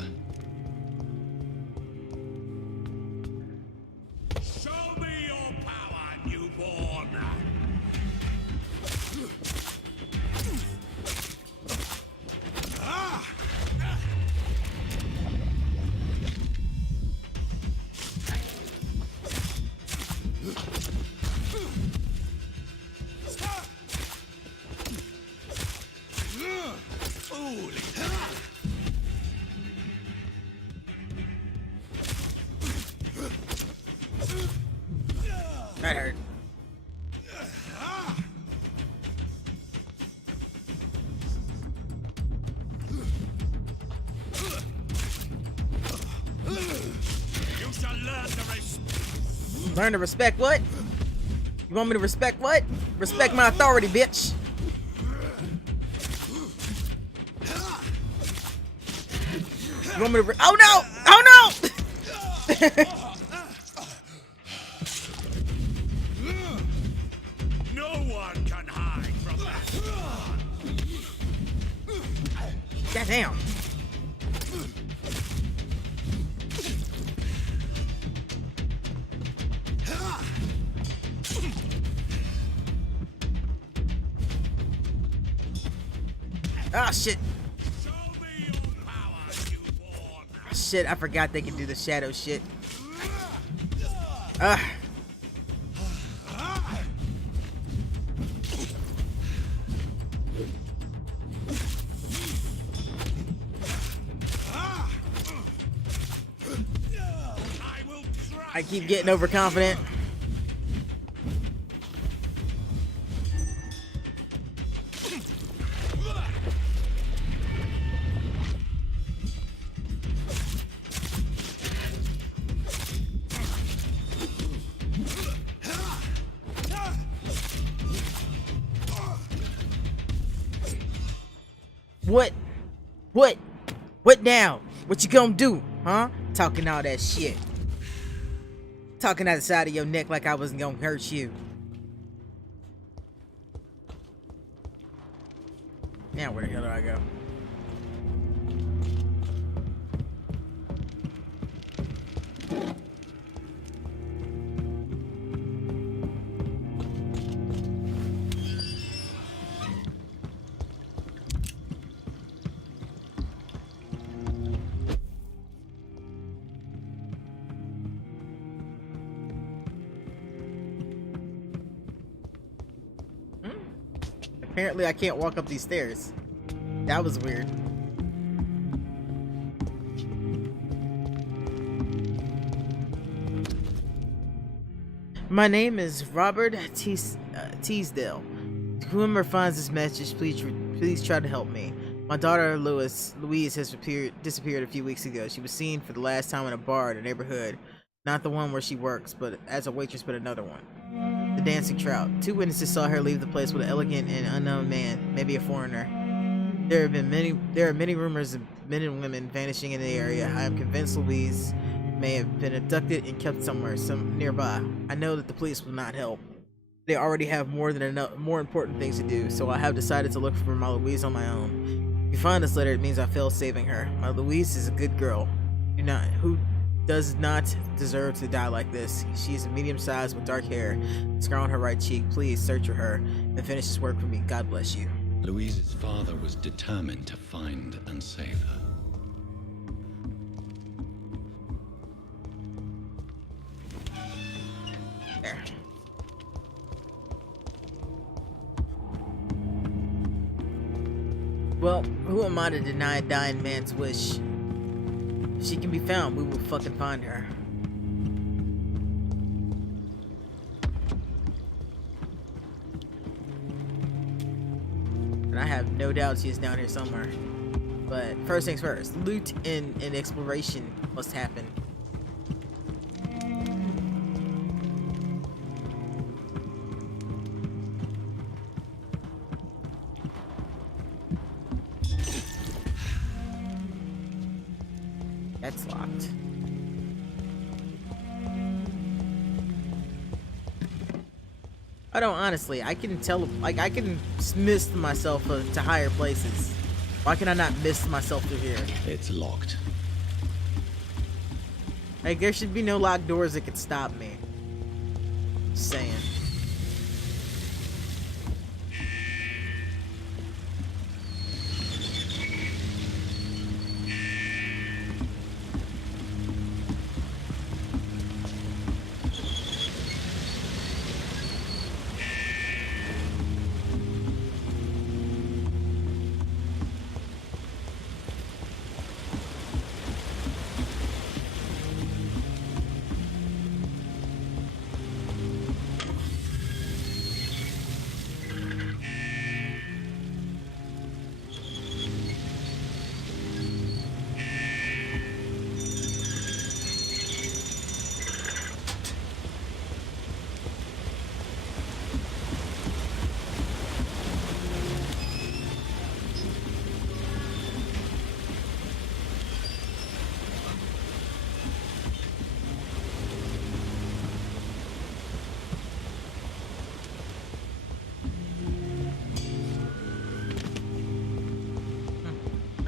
Show me your power, newborn! Ah! That hurt. You shall learn to respect. Learn to respect what? You want me to respect what? Respect my authority, bitch. You want me to oh no! Oh no! No one can hide from that. Goddamn. Ah, shit. Shit, I forgot they can do the shadow shit. I keep getting overconfident. What now? What you gonna do, huh? Talking all that shit. Talking out the side of your neck like I wasn't gonna hurt you. Now where the hell do I go? Apparently I can't walk up these stairs. That was weird. My name is Robert Teasdale. Whoever finds this message, please try to help me. My daughter Louise has disappeared a few weeks ago. She was seen for the last time in a bar in the neighborhood. Not the one where she works, but as a waitress, but another one. The Dancing Trout. 2 witnesses saw her leave the place with an elegant and unknown man, maybe a foreigner. There are many rumors of men and women vanishing in the area. I am convinced Louise may have been abducted and kept somewhere nearby. I know that the police will not help. They already have more important things to do, so I have decided to look for my Louise on my own. If you find this letter, it means I failed saving her. My Louise is a good girl. Who does not deserve to die like this. She is medium-sized with dark hair, scar on her right cheek. Please search for her and finish this work for me. God bless you. Louise's father was determined to find and save her. There. Well, who am I to deny a dying man's wish? If she can be found, we will fucking find her. And I have no doubt she is down here somewhere. But first things first, loot and exploration must happen. That's locked. I don't honestly. I can tell, like, I can mist myself to higher places. Why can I not mist myself through here? It's locked. Like, there should be no locked doors that could stop me. Just saying.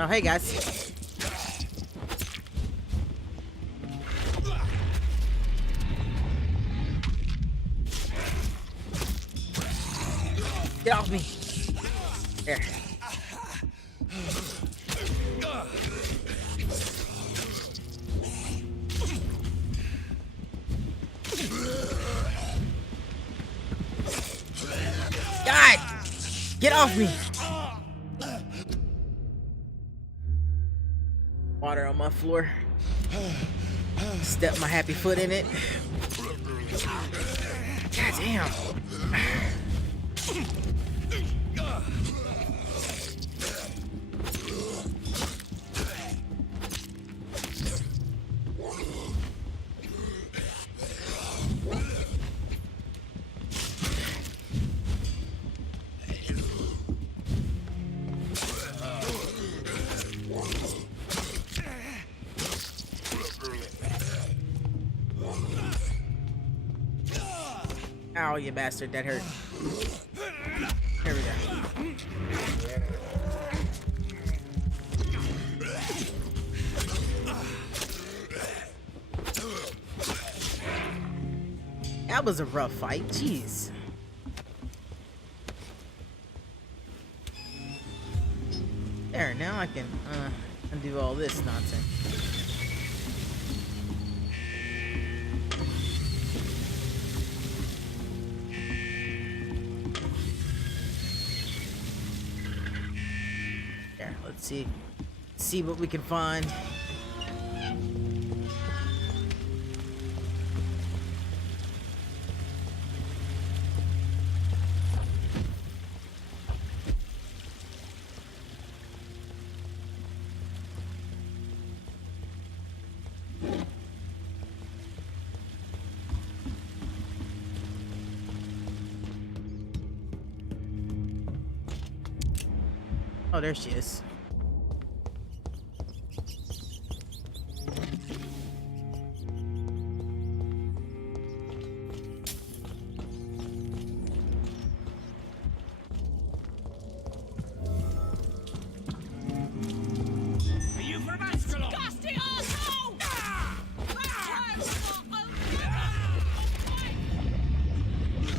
Oh, hey guys. Get off me. Here. God! Get off me. Water on my floor. Step my happy foot in it. God damn. Ow, you bastard, that hurt. Here we go. That was a rough fight, jeez. There, now I can undo all this nonsense. Let's see what we can find. Oh, there she is.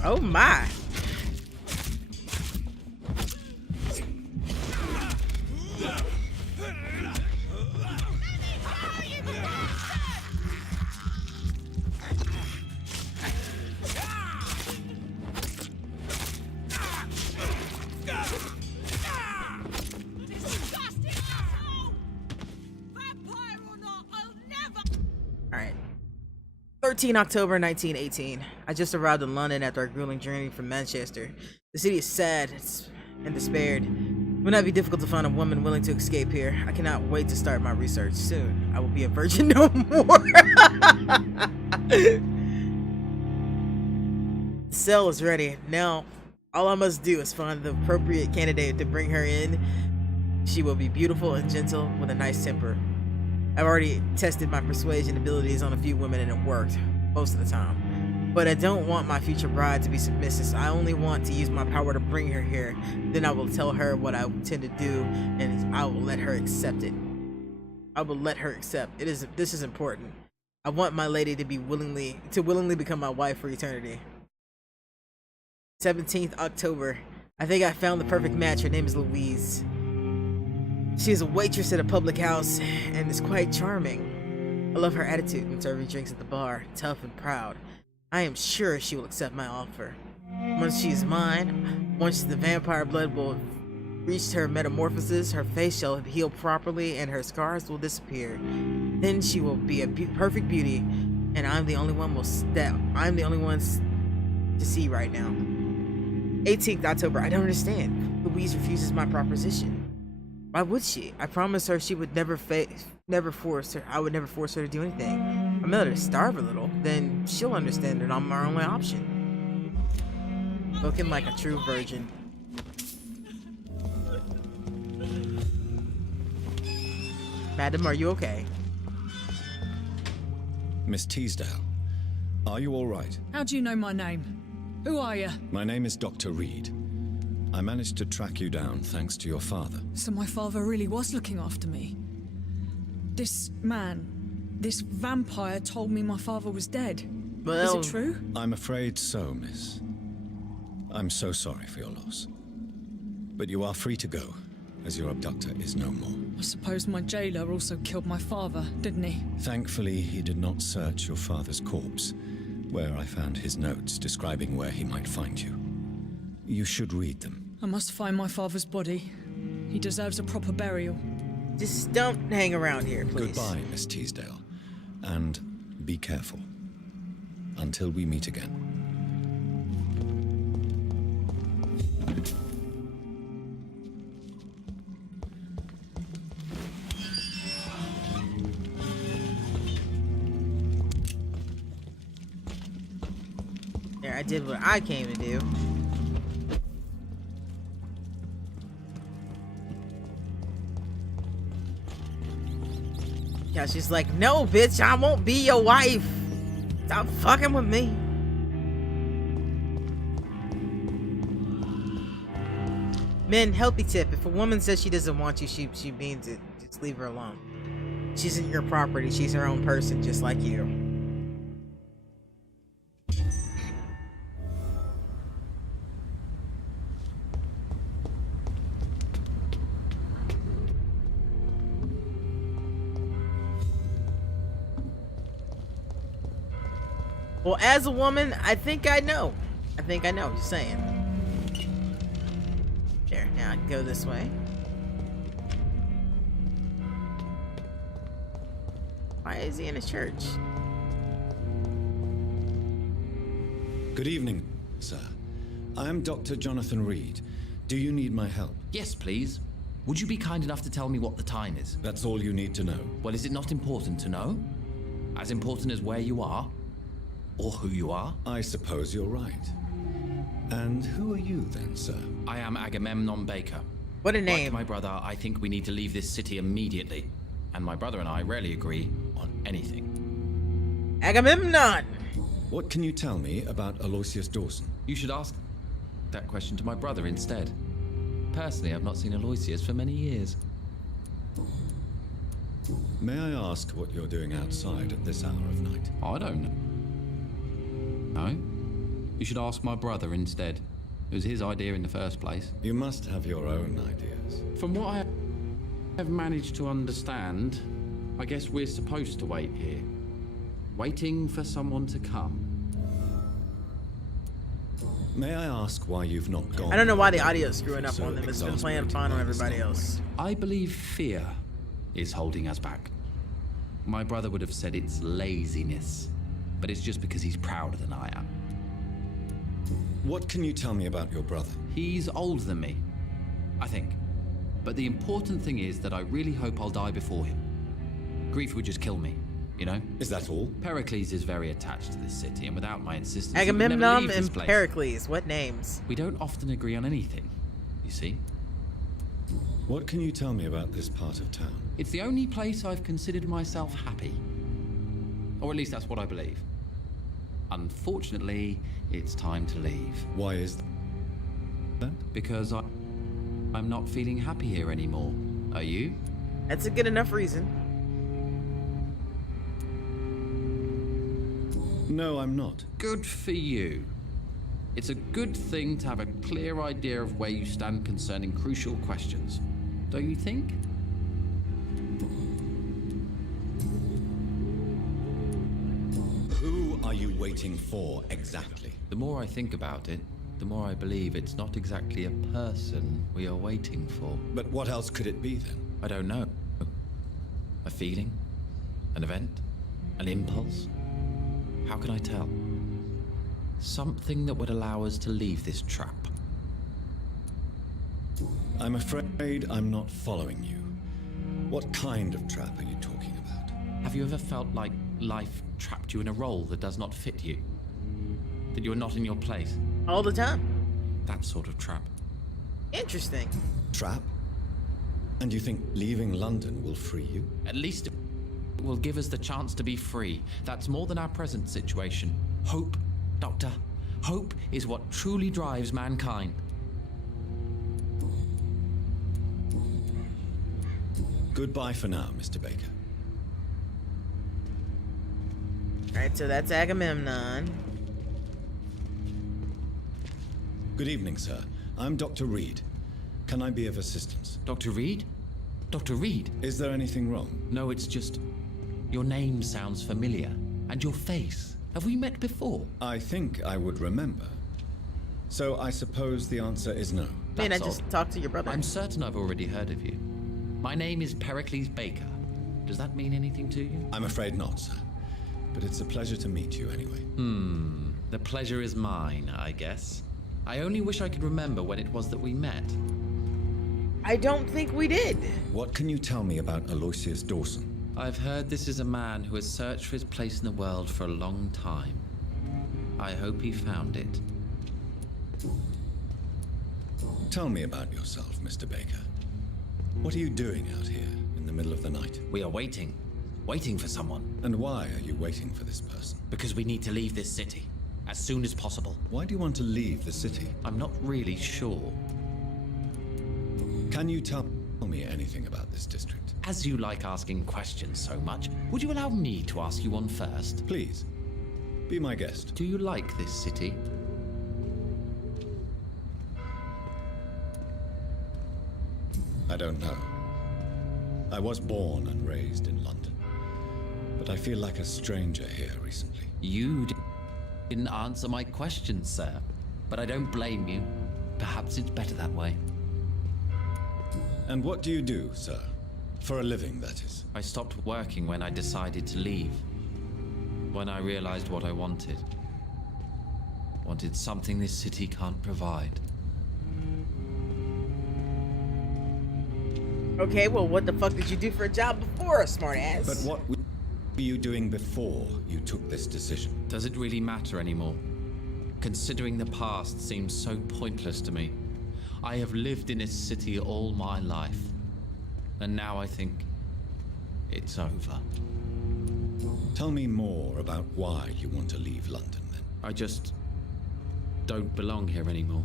Oh my. 13 October 1918. I just arrived in London after a grueling journey from Manchester. The city is sad and despaired. It would not be difficult to find a woman willing to escape here. I cannot wait to start my research soon. I will be a virgin no more. The cell is ready. Now, all I must do is find the appropriate candidate to bring her in. She will be beautiful and gentle with a nice temper. I've already tested my persuasion abilities on a few women and it worked, most of the time. But I don't want my future bride to be submissive. I only want to use my power to bring her here. Then I will tell her what I intend to do and I will let her accept it. I will let her accept. This is important. I want my lady to willingly become my wife for eternity. 17th October. I think I found the perfect match. Her name is Louise. She is a waitress at a public house and is quite charming. I love her attitude when serving drinks at the bar, tough and proud. I am sure she will accept my offer. Once she is mine, once the vampire blood will reach her metamorphosis, her face shall heal properly and her scars will disappear. Then she will be a perfect beauty, and I'm the only one to see right now. 18th October. I don't understand. Louise refuses my proposition. Why would she? I promised her she would never force her. I would never force her to do anything. I'm gonna let her starve a little, then she'll understand that I'm our only option. Looking like a true virgin. Madam, are you okay? Miss Teasdale, are you all right? How do you know my name? Who are you? My name is Dr. Reed. I managed to track you down thanks to your father. So my father really was looking after me. This man, this vampire told me my father was dead. Is it true? I'm afraid so, miss. I'm so sorry for your loss. But you are free to go, as your abductor is no more. I suppose my jailer also killed my father, didn't he? Thankfully, he did not search your father's corpse, where I found his notes describing where he might find you. You should read them. I must find my father's body. He deserves a proper burial. Just don't hang around here, please. Goodbye, Miss Teasdale. And be careful. Until we meet again. There, I did what I came to do. Yeah, she's like, no, bitch, I won't be your wife. Stop fucking with me. Men, healthy tip. If a woman says she doesn't want you, she means it. Just leave her alone. She isn't your property. She's her own person, just like you. Well, as a woman, I think I know. Just saying. There, now I can go this way. Why is he in a church? Good evening, sir. I am Dr. Jonathan Reed. Do you need my help? Yes, please. Would you be kind enough to tell me what the time is? That's all you need to know. Well, is it not important to know? As important as where you are? Or who you are? I suppose you're right. And who are you then, sir? I am Agamemnon Baker. What a name. Like my brother, I think we need to leave this city immediately. And my brother and I rarely agree on anything. Agamemnon! What can you tell me about Aloysius Dawson? You should ask that question to my brother instead. Personally, I've not seen Aloysius for many years. May I ask what you're doing outside at this hour of night? I don't know. No? You should ask my brother instead. It was his idea in the first place. You must have your own ideas. From what I have managed to understand, I guess we're supposed to wait here. Waiting for someone to come. May I ask why you've not gone? I don't know why the audio's screwing up on them. It's been playing fine on everybody else. I believe fear is holding us back. My brother would have said it's laziness. but it's just because he's prouder than I am. What can you tell me about your brother? He's older than me, I think. But the important thing is that I really hope I'll die before him. Grief would just kill me, you know? Is that all? Pericles is very attached to this city, and without my insistence, he would never Agamemnon leave this and place. Pericles, what names? We don't often agree on anything, you see? What can you tell me about this part of town? It's the only place I've considered myself happy. Or at least that's what I believe. Unfortunately, it's time to leave. Why is that? Because I'm not feeling happy here anymore. Are you? That's a good enough reason. No, I'm not. Good for you. It's a good thing to have a clear idea of where you stand concerning crucial questions. Don't you think? Who are you waiting for exactly? The more I think about it, the more I believe it's not exactly a person we are waiting for. But what else could it be then? I don't know. A feeling? An event? An impulse? How can I tell? Something that would allow us to leave this trap. I'm afraid I'm not following you. What kind of trap are you talking about? Have you ever felt like life trapped you in a role that does not fit you? That you're not in your place? All the time. That sort of trap. Interesting. Trap? And you think leaving London will free you? At least it will give us the chance to be free. That's more than our present situation. Hope, Doctor. Hope is what truly drives mankind. Goodbye for now, Mr. Baker. Alright, so that's Agamemnon. Good evening, sir. I'm Dr. Reed. Can I be of assistance? Dr. Reed? Dr. Reed? Is there anything wrong? No, it's just... your name sounds familiar. And your face. Have we met before? I think I would remember. So I suppose the answer is no. Man, I just talked to your brother. I'm certain I've already heard of you. My name is Pericles Baker. Does that mean anything to you? I'm afraid not, sir. But it's a pleasure to meet you anyway. The pleasure is mine, I guess. I only wish I could remember when it was that we met. I don't think we did. What can you tell me about Aloysius Dawson? I've heard this is a man who has searched for his place in the world for a long time. I hope he found it. Tell me about yourself, Mr. Baker. What are you doing out here in the middle of the night? We are waiting. Waiting for someone. And why are you waiting for this person? Because we need to leave this city. As soon as possible. Why do you want to leave the city? I'm not really sure. Can you tell me anything about this district? As you like asking questions so much, would you allow me to ask you one first? Please. Be my guest. Do you like this city? I don't know. I was born and raised in London. But I feel like a stranger here recently. You didn't answer my question, sir. But I don't blame you. Perhaps it's better that way. And what do you do, sir? For a living, that is. I stopped working when I decided to leave. When I realized what I wanted. Wanted something this city can't provide. Okay, well, what the fuck did you do for a job before, smartass? But what were you doing before you took this decision? Does it really matter anymore? Considering the past seems so pointless to me. I have lived in this city all my life. And now I think it's over. Tell me more about why you want to leave London, then. I just don't belong here anymore.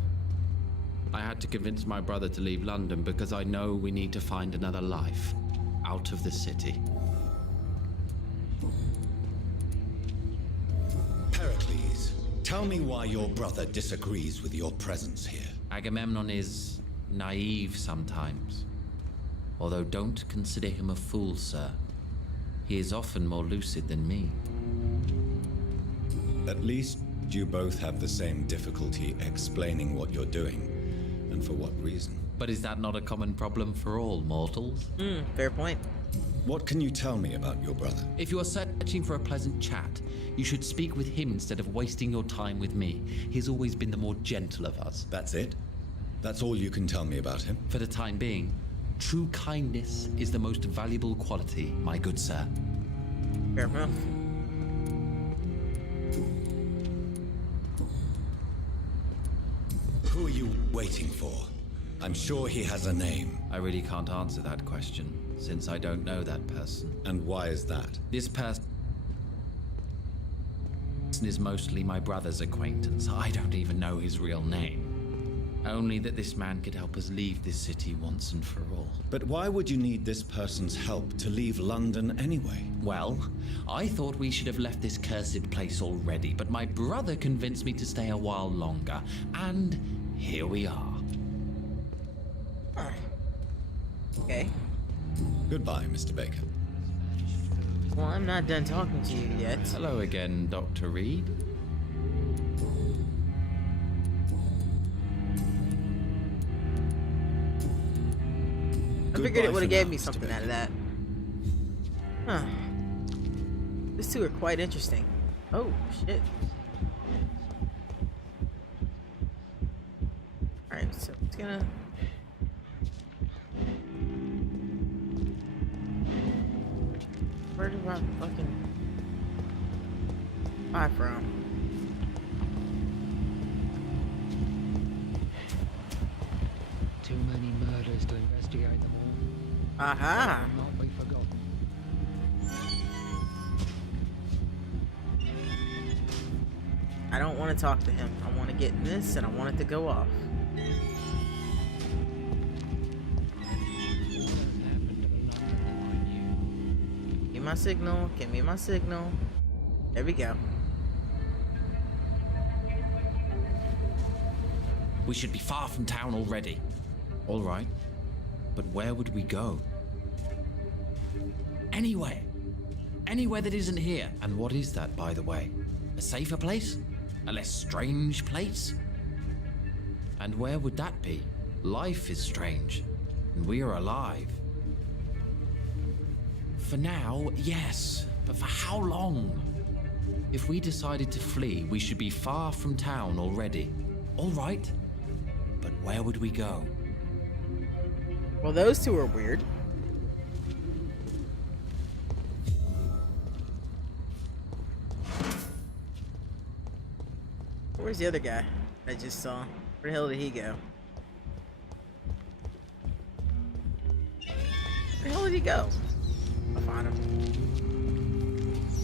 I had to convince my brother to leave London because I know we need to find another life out of the city. Pericles, tell me why your brother disagrees with your presence here. Agamemnon is naive sometimes. Although don't consider him a fool, sir. He is often more lucid than me. At least you both have the same difficulty explaining what you're doing, and for what reason. But is that not a common problem for all mortals? Fair point. What can you tell me about your brother? If you are searching for a pleasant chat, you should speak with him instead of wasting your time with me. He's always been the more gentle of us. That's it? That's all you can tell me about him? For the time being, true kindness is the most valuable quality, my good sir. Fair enough. Who are you waiting for? I'm sure he has a name. I really can't answer that question, since I don't know that person. And why is that? This person is mostly my brother's acquaintance. I don't even know his real name. Only that this man could help us leave this city once and for all. But why would you need this person's help to leave London anyway? Well, I thought we should have left this cursed place already, but my brother convinced me to stay a while longer, and here we are. Okay. Goodbye, Mr. Baker. Well, I'm not done talking to you yet. Hello again, Dr. Reed. I figured it would have gave me something out of that. Huh. These two are quite interesting. Oh, shit. Alright, so it's gonna... Where do I fucking buy from? Too many murders to investigate them all. Aha! Not be forgotten. I don't want to talk to him. I want to get in this and I want it to go off. Give me my signal. Give me my signal. There we go. We should be far from town already. All right, but where would we go? Anywhere. Anywhere that isn't here. And what is that, by the way? A safer place? A less strange place? And where would that be? Life is strange, and we are alive. For now, yes, but for how long? If we decided to flee, we should be far from town already. All right, but where would we go? Well, those two are weird. Where's the other guy I just saw? Where the hell did he go? Where the hell did he go? I'll find him.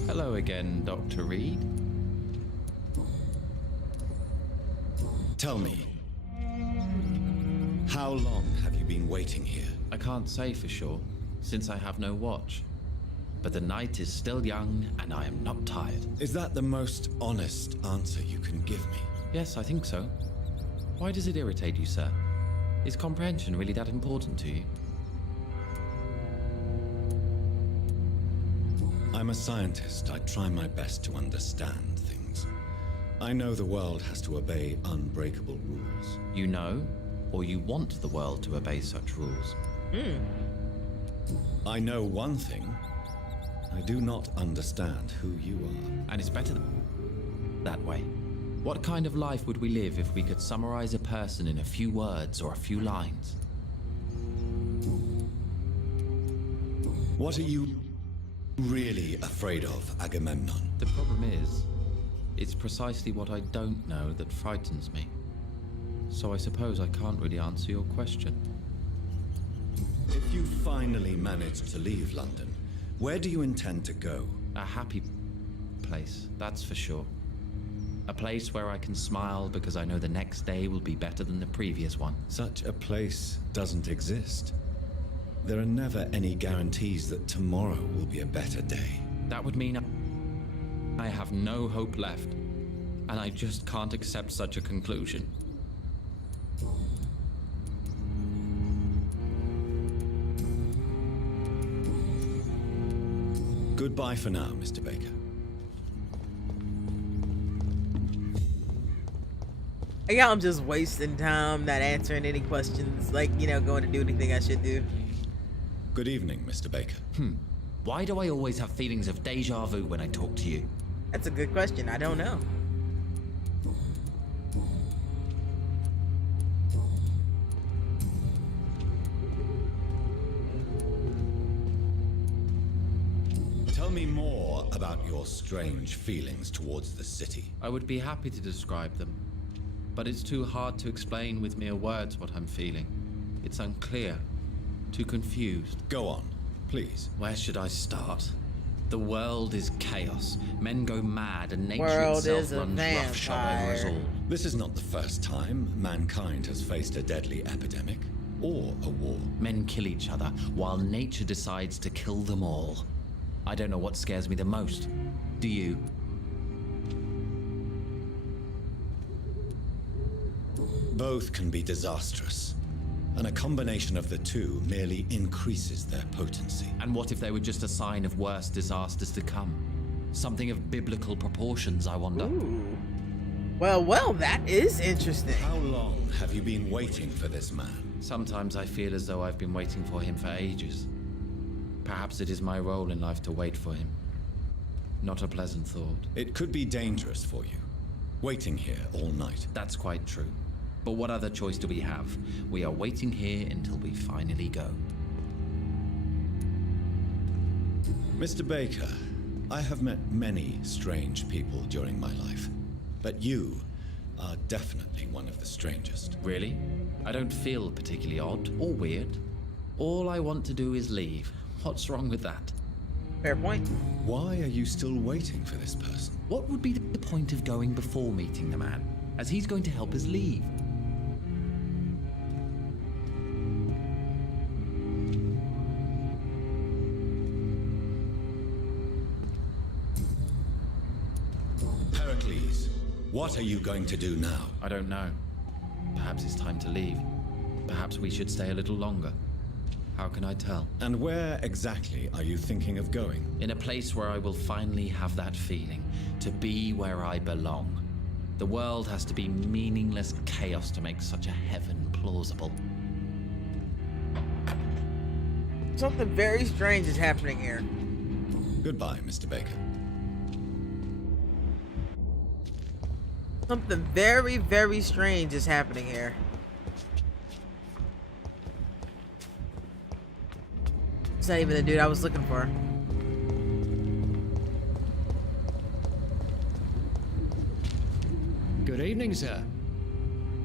Hello again, Dr. Reed. Tell me, how long have you been waiting here? I can't say for sure, since I have no watch. But the night is still young, and I am not tired. Is that the most honest answer you can give me? Yes, I think so. Why does it irritate you, sir? Is comprehension really that important to you? I'm a scientist. I try my best to understand things. I know the world has to obey unbreakable rules. You know, or you want the world to obey such rules? I know one thing. I do not understand who you are. And it's better that way. What kind of life would we live if we could summarize a person in a few words or a few lines? What are you really afraid of, Agamemnon? The problem is, it's precisely what I don't know that frightens me. So I suppose I can't really answer your question. If you finally manage to leave London, where do you intend to go? A happy place, that's for sure. A place where I can smile because I know the next day will be better than the previous one. Such a place doesn't exist. There are never any guarantees that tomorrow will be a better day. That would mean I have no hope left, and I just can't accept such a conclusion. Goodbye for now, Mr. Baker. Yeah, I'm just wasting time, not answering any questions, like, you know, going to do anything I should do. Good evening, Mr. Baker. Why do I always have feelings of deja vu when I talk to you? That's a good question. I don't know. Tell me more about your strange feelings towards the city. I would be happy to describe them, but it's too hard to explain with mere words what I'm feeling. It's unclear, too confused. Go on, please. Where should I start? The world is chaos. Men go mad, and nature World itself is a runs roughshod over us all. This is not the first time mankind has faced a deadly epidemic or a war. Men kill each other while nature decides to kill them all. I don't know what scares me the most. Do you? Both can be disastrous, and a combination of the two merely increases their potency. And what if they were just a sign of worse disasters to come? Something of biblical proportions, I wonder. Ooh. Well, that is interesting. How long have you been waiting for this man? Sometimes I feel as though I've been waiting for him for ages. Perhaps it is my role in life to wait for him. Not a pleasant thought. It could be dangerous for you, waiting here all night. That's quite true. But what other choice do we have? We are waiting here until we finally go. Mr. Baker, I have met many strange people during my life, but you are definitely one of the strangest. Really? I don't feel particularly odd or weird. All I want to do is leave. What's wrong with that? Fair point. Why are you still waiting for this person? What would be the point of going before meeting the man, as he's going to help us leave? Pericles, what are you going to do now? I don't know. Perhaps it's time to leave. Perhaps we should stay a little longer. How can I tell? And where exactly are you thinking of going? In a place where I will finally have that feeling, to be where I belong. The world has to be meaningless chaos to make such a heaven plausible. Something very strange is happening here. Goodbye, Mr. Baker. Something very, very strange is happening here. It's not even the dude I was looking for. Good evening, sir.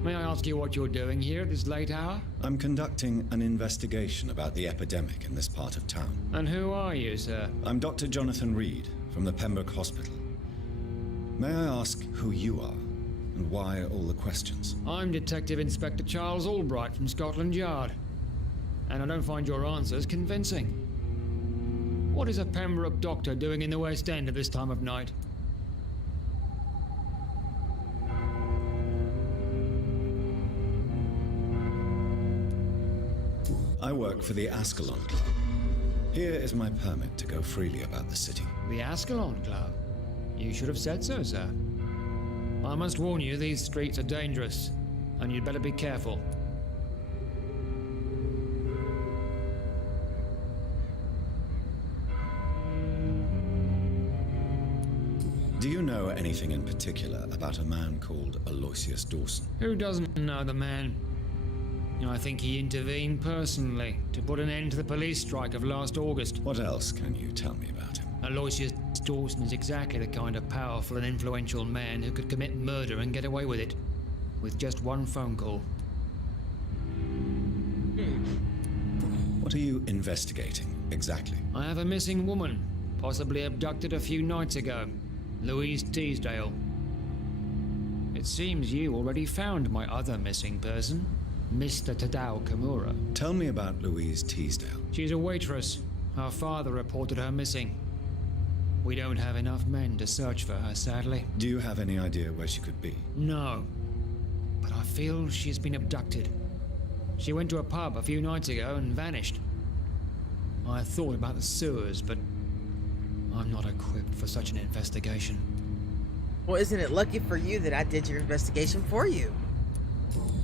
May I ask you what you're doing here at this late hour? I'm conducting an investigation about the epidemic in this part of town. And who are you, sir? I'm Dr. Jonathan Reed from the Pembroke Hospital. May I ask who you are and why all the questions? I'm Detective Inspector Charles Albright from Scotland Yard. And I don't find your answers convincing. What is a Pembroke doctor doing in the West End at this time of night? I work for the Ascalon Club. Here is my permit to go freely about the city. The Ascalon Club? You should have said so, sir. I must warn you, these streets are dangerous, and you'd better be careful. Do you know anything in particular about a man called Aloysius Dawson? Who doesn't know the man? I think he intervened personally to put an end to the police strike of last August. What else can you tell me about him? Aloysius Dawson is exactly the kind of powerful and influential man who could commit murder and get away with it, with just one phone call. What are you investigating, exactly? I have a missing woman, possibly abducted a few nights ago. Louise Teasdale. It seems you already found my other missing person, Mr. Tadao Kimura. Tell me about Louise Teasdale. She's a waitress. Her father reported her missing. We don't have enough men to search for her, sadly. Do you have any idea where she could be? No. But I feel she's been abducted. She went to a pub a few nights ago and vanished. I thought about the sewers, but I'm not equipped for such an investigation. Well, isn't it lucky for you that I did your investigation for you?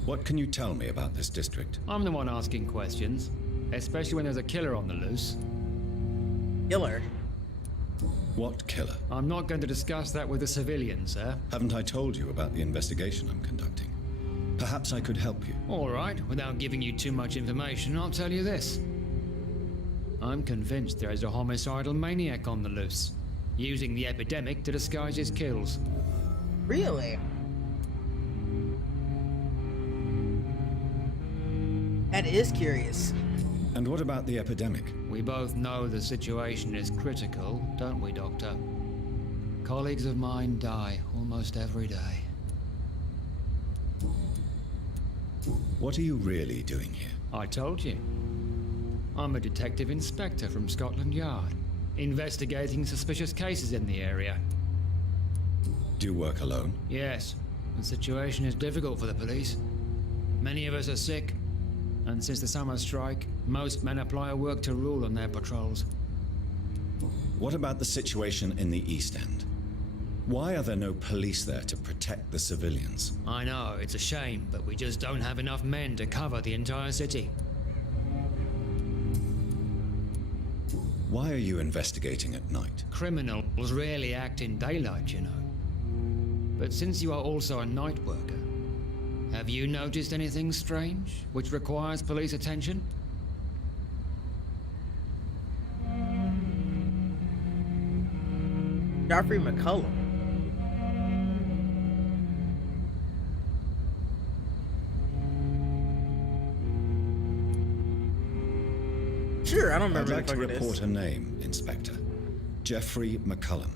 What can you tell me about this district? I'm the one asking questions. especially when there's a killer on the loose. Killer? What killer? I'm not going to discuss that with the civilians, sir. Haven't I told you about the investigation I'm conducting? Perhaps I could help you. All right, without giving you too much information, I'll tell you this. I'm convinced there is a homicidal maniac on the loose, using the epidemic to disguise his kills. Really? That is curious. And what about the epidemic? We both know the situation is critical, don't we, Doctor? Colleagues of mine die almost every day. What are you really doing here? I told you. I'm a detective inspector from Scotland Yard, investigating suspicious cases in the area. Do you work alone? Yes, the situation is difficult for the police. Many of us are sick, and since the summer strike, most men apply a work to rule on their patrols. What about the situation in the East End? Why are there no police there to protect the civilians? I know, it's a shame, but we just don't have enough men to cover the entire city. Why are you investigating at night? Criminals rarely act in daylight, you know. But since you are also a night worker, have you noticed anything strange which requires police attention? Joffrey McCullum. Sure, I don't remember. I'd like to report a name, Inspector. Jeffrey McCullum.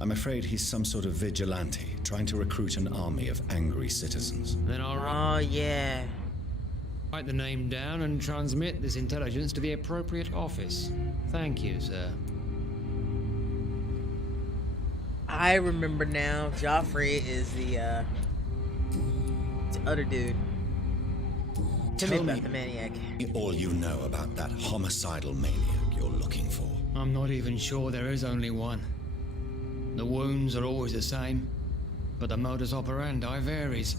I'm afraid he's some sort of vigilante, trying to recruit an army of angry citizens. Then I'll Oh, yeah. write the name down and transmit this intelligence to the appropriate office. Thank you, sir. I remember now. Joffrey is the other dude. Tell me about the maniac. All you know about that homicidal maniac you're looking for. I'm not even sure there is only one. The wounds are always the same, but the modus operandi varies.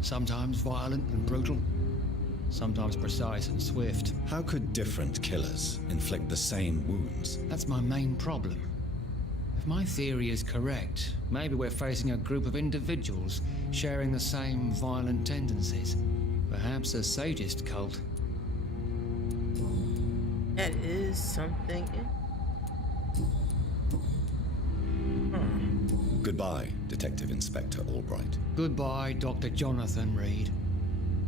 Sometimes violent and brutal, sometimes precise and swift. How could different killers inflict the same wounds? That's my main problem. If my theory is correct, maybe we're facing a group of individuals sharing the same violent tendencies. Perhaps a sadist cult. That is something. Goodbye, Detective Inspector Albright. Goodbye, Dr. Jonathan Reed.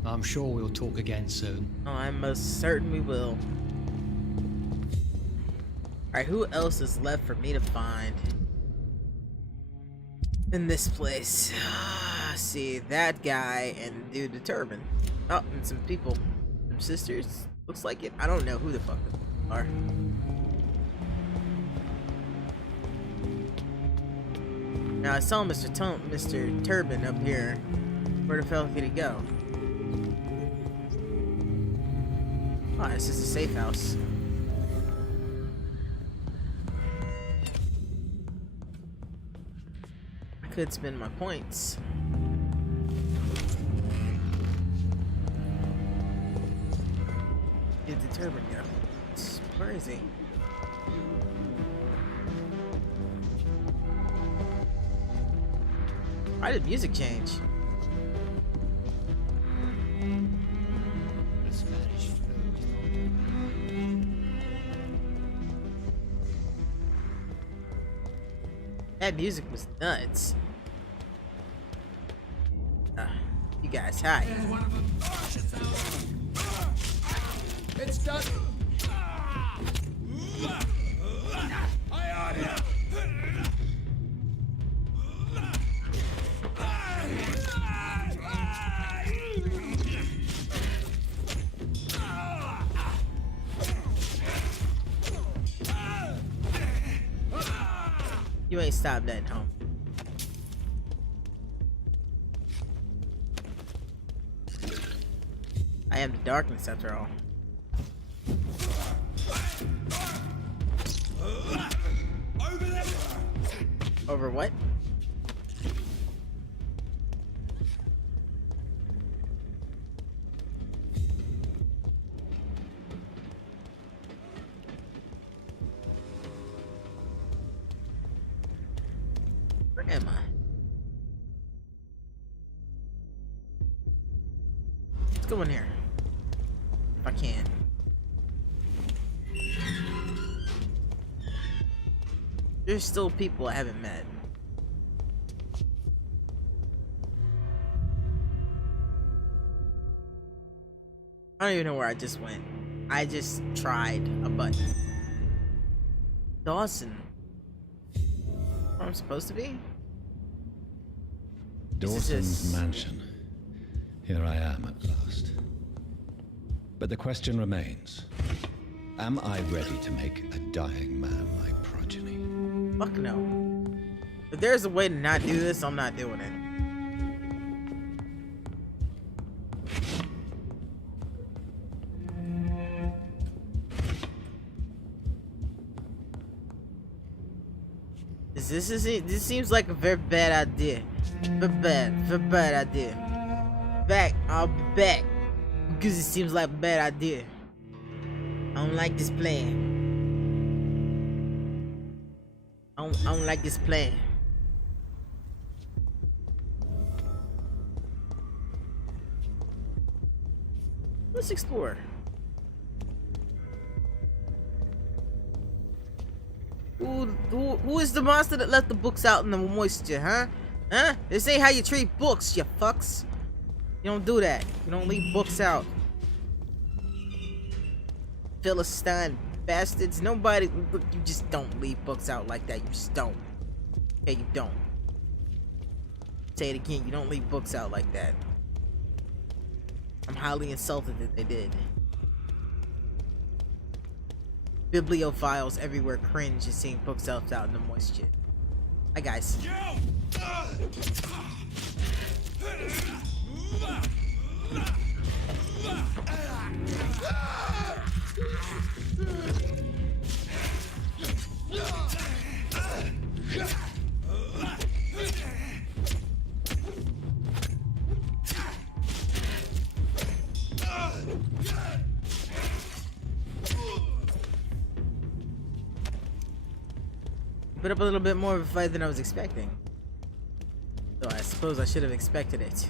I'm sure we'll talk again soon. Oh, I'm most certain we will. Alright, who else is left for me to find in this place? See, that guy and dude the turban. Oh, and some people. Some sisters. Looks like it. I don't know who the fuck they are. Now I saw Mr. Turban up here. Where the hell did he go? Oh, this is a safe house. I could spend my points. Did the turban go? Where is he? Why did music change? The Spanish flu is That music was nuts. You guys, hi. It's done. You ain't stopped that, home. I am the darkness after all. Over what? Where am I? Let's go in here. If I can. There's still people I haven't met. I don't even know where I just went. I just tried a button. Dawson. Where I'm supposed to be? Dawson's mansion. Here I am at last. But the question remains. Am I ready to make a dying man my progeny? Fuck no. If there's a way to not do this, I'm not doing it. This seems like a very bad idea. Very bad idea. I'll be back. Because it seems like a bad idea. I don't like this plan. I don't like this plan. Let's explore. Who is the monster that left the books out in the moisture, huh? Huh? This ain't how you treat books, you fucks. You don't do that. You don't leave books out. Philistine bastards. Nobody, look, you just don't leave books out like that. You just don't. Okay, you don't. Say it again, you don't leave books out like that. I'm highly insulted that they did. Bibliophiles everywhere cringe at seeing books out in the moisture. Hi guys. Put up a little bit more of a fight than I was expecting. So I suppose I should have expected it.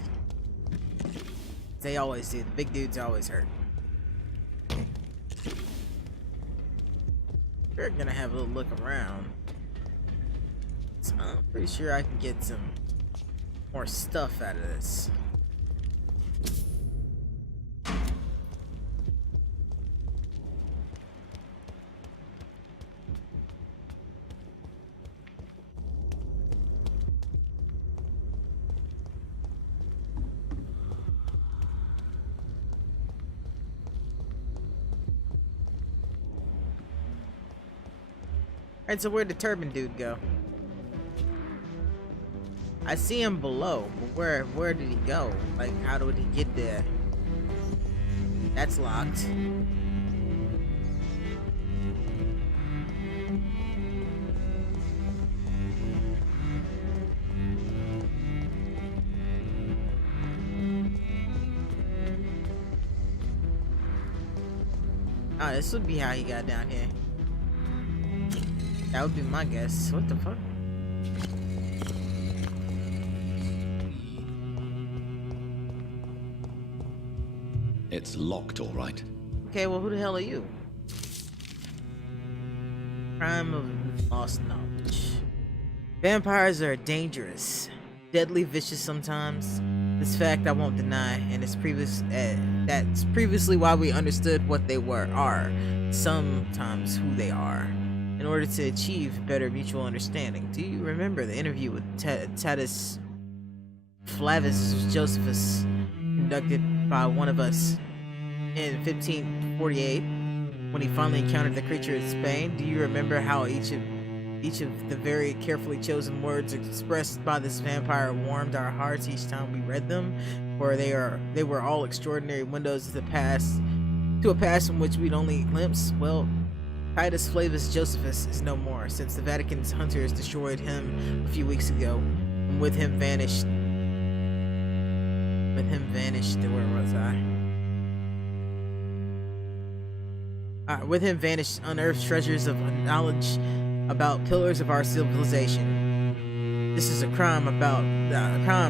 They always do. The big dudes always hurt. We're gonna have a little look around. So I'm pretty sure I can get some more stuff out of this. Alright, so where'd the turban dude go? I see him below, but where did he go? Like, how did he get there? That's locked. Ah, this would be how he got down here. That would be my guess. What the fuck? It's locked, all right. Okay, well, who the hell are you? Crime of lost knowledge. Vampires are dangerous, deadly vicious sometimes. This fact I won't deny, and it's that's previously why we understood what they are, sometimes who they are, in order to achieve better mutual understanding. Do you remember the interview with Titus Flavius Josephus conducted by one of us in 1548 when he finally encountered the creature in Spain? Do you remember how each of the very carefully chosen words expressed by this vampire warmed our hearts each time we read them? For they were all extraordinary windows to the past, to a past from which we'd only glimpse. Well, Titus Flavius Josephus is no more, since the Vatican's hunters destroyed him a few weeks ago, and with him vanished, where was I? With him vanished unearthed treasures of knowledge about pillars of our civilization. This is a crime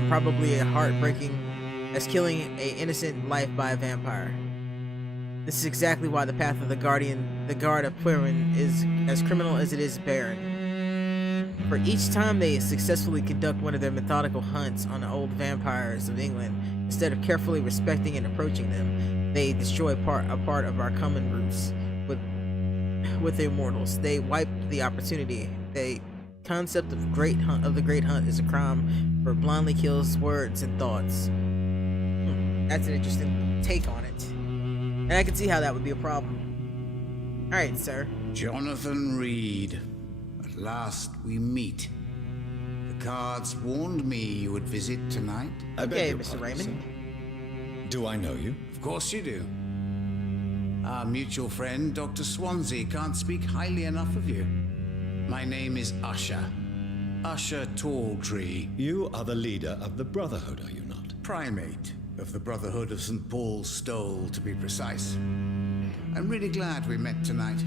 probably heartbreaking as killing an innocent life by a vampire. This is exactly why the path of the guard of Purin is as criminal as it is barren. For each time they successfully conduct one of their methodical hunts on the old vampires of England, instead of carefully respecting and approaching them, they destroy a part of our common roots with the immortals. They wipe the opportunity. The concept of the great hunt is a crime for blindly kills words and thoughts. That's an interesting take on it. And I can see how that would be a problem. Alright, sir. Jonathan Reed. At last we meet. The cards warned me you would visit tonight. Okay, Mr. Raymond. Do I know you? Of course you do. Our mutual friend, Dr. Swansea, can't speak highly enough of you. My name is Usher. Usher Talltree. You are the leader of the Brotherhood, are you not? Primate of the Brotherhood of St. Paul's Stole, to be precise. I'm really glad we met tonight.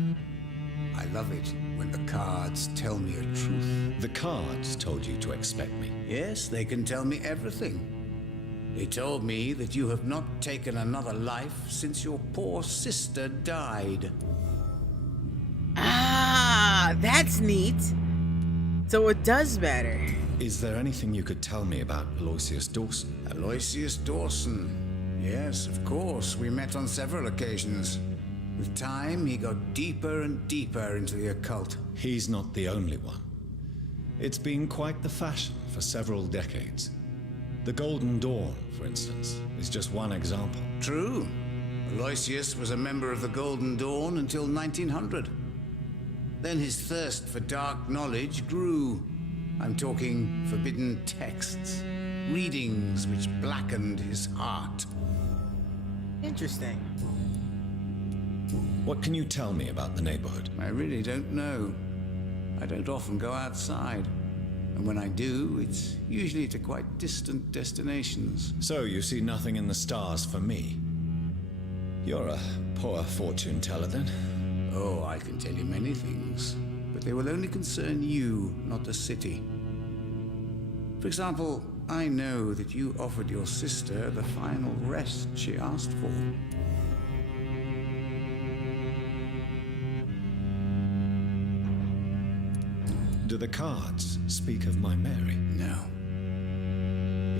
I love it when the cards tell me a truth. The cards told you to expect me. Yes, they can tell me everything. They told me that you have not taken another life since your poor sister died. Ah, that's neat. So it does matter. Is there anything you could tell me about Aloysius Dawson? Aloysius Dawson? Yes, of course. We met on several occasions. With time, he got deeper and deeper into the occult. He's not the only one. It's been quite the fashion for several decades. The Golden Dawn, for instance, is just one example. True. Aloysius was a member of the Golden Dawn until 1900. Then his thirst for dark knowledge grew. I'm talking forbidden texts, readings which blackened his heart. Interesting. What can you tell me about the neighborhood? I really don't know. I don't often go outside. And when I do, it's usually to quite distant destinations. So you see nothing in the stars for me? You're a poor fortune teller, then? Oh, I can tell you many things, but they will only concern you, not the city. For example, I know that you offered your sister the final rest she asked for. Do the cards speak of my Mary? No.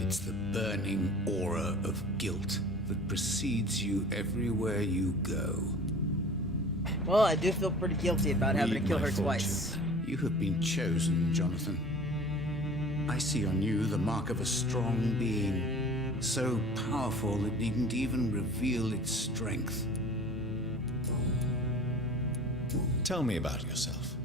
It's the burning aura of guilt that precedes you everywhere you go. Well, I do feel pretty guilty about having to kill her twice. You have been chosen, Jonathan. I see on you the mark of a strong being, so powerful it needn't even reveal its strength. Tell me about yourself.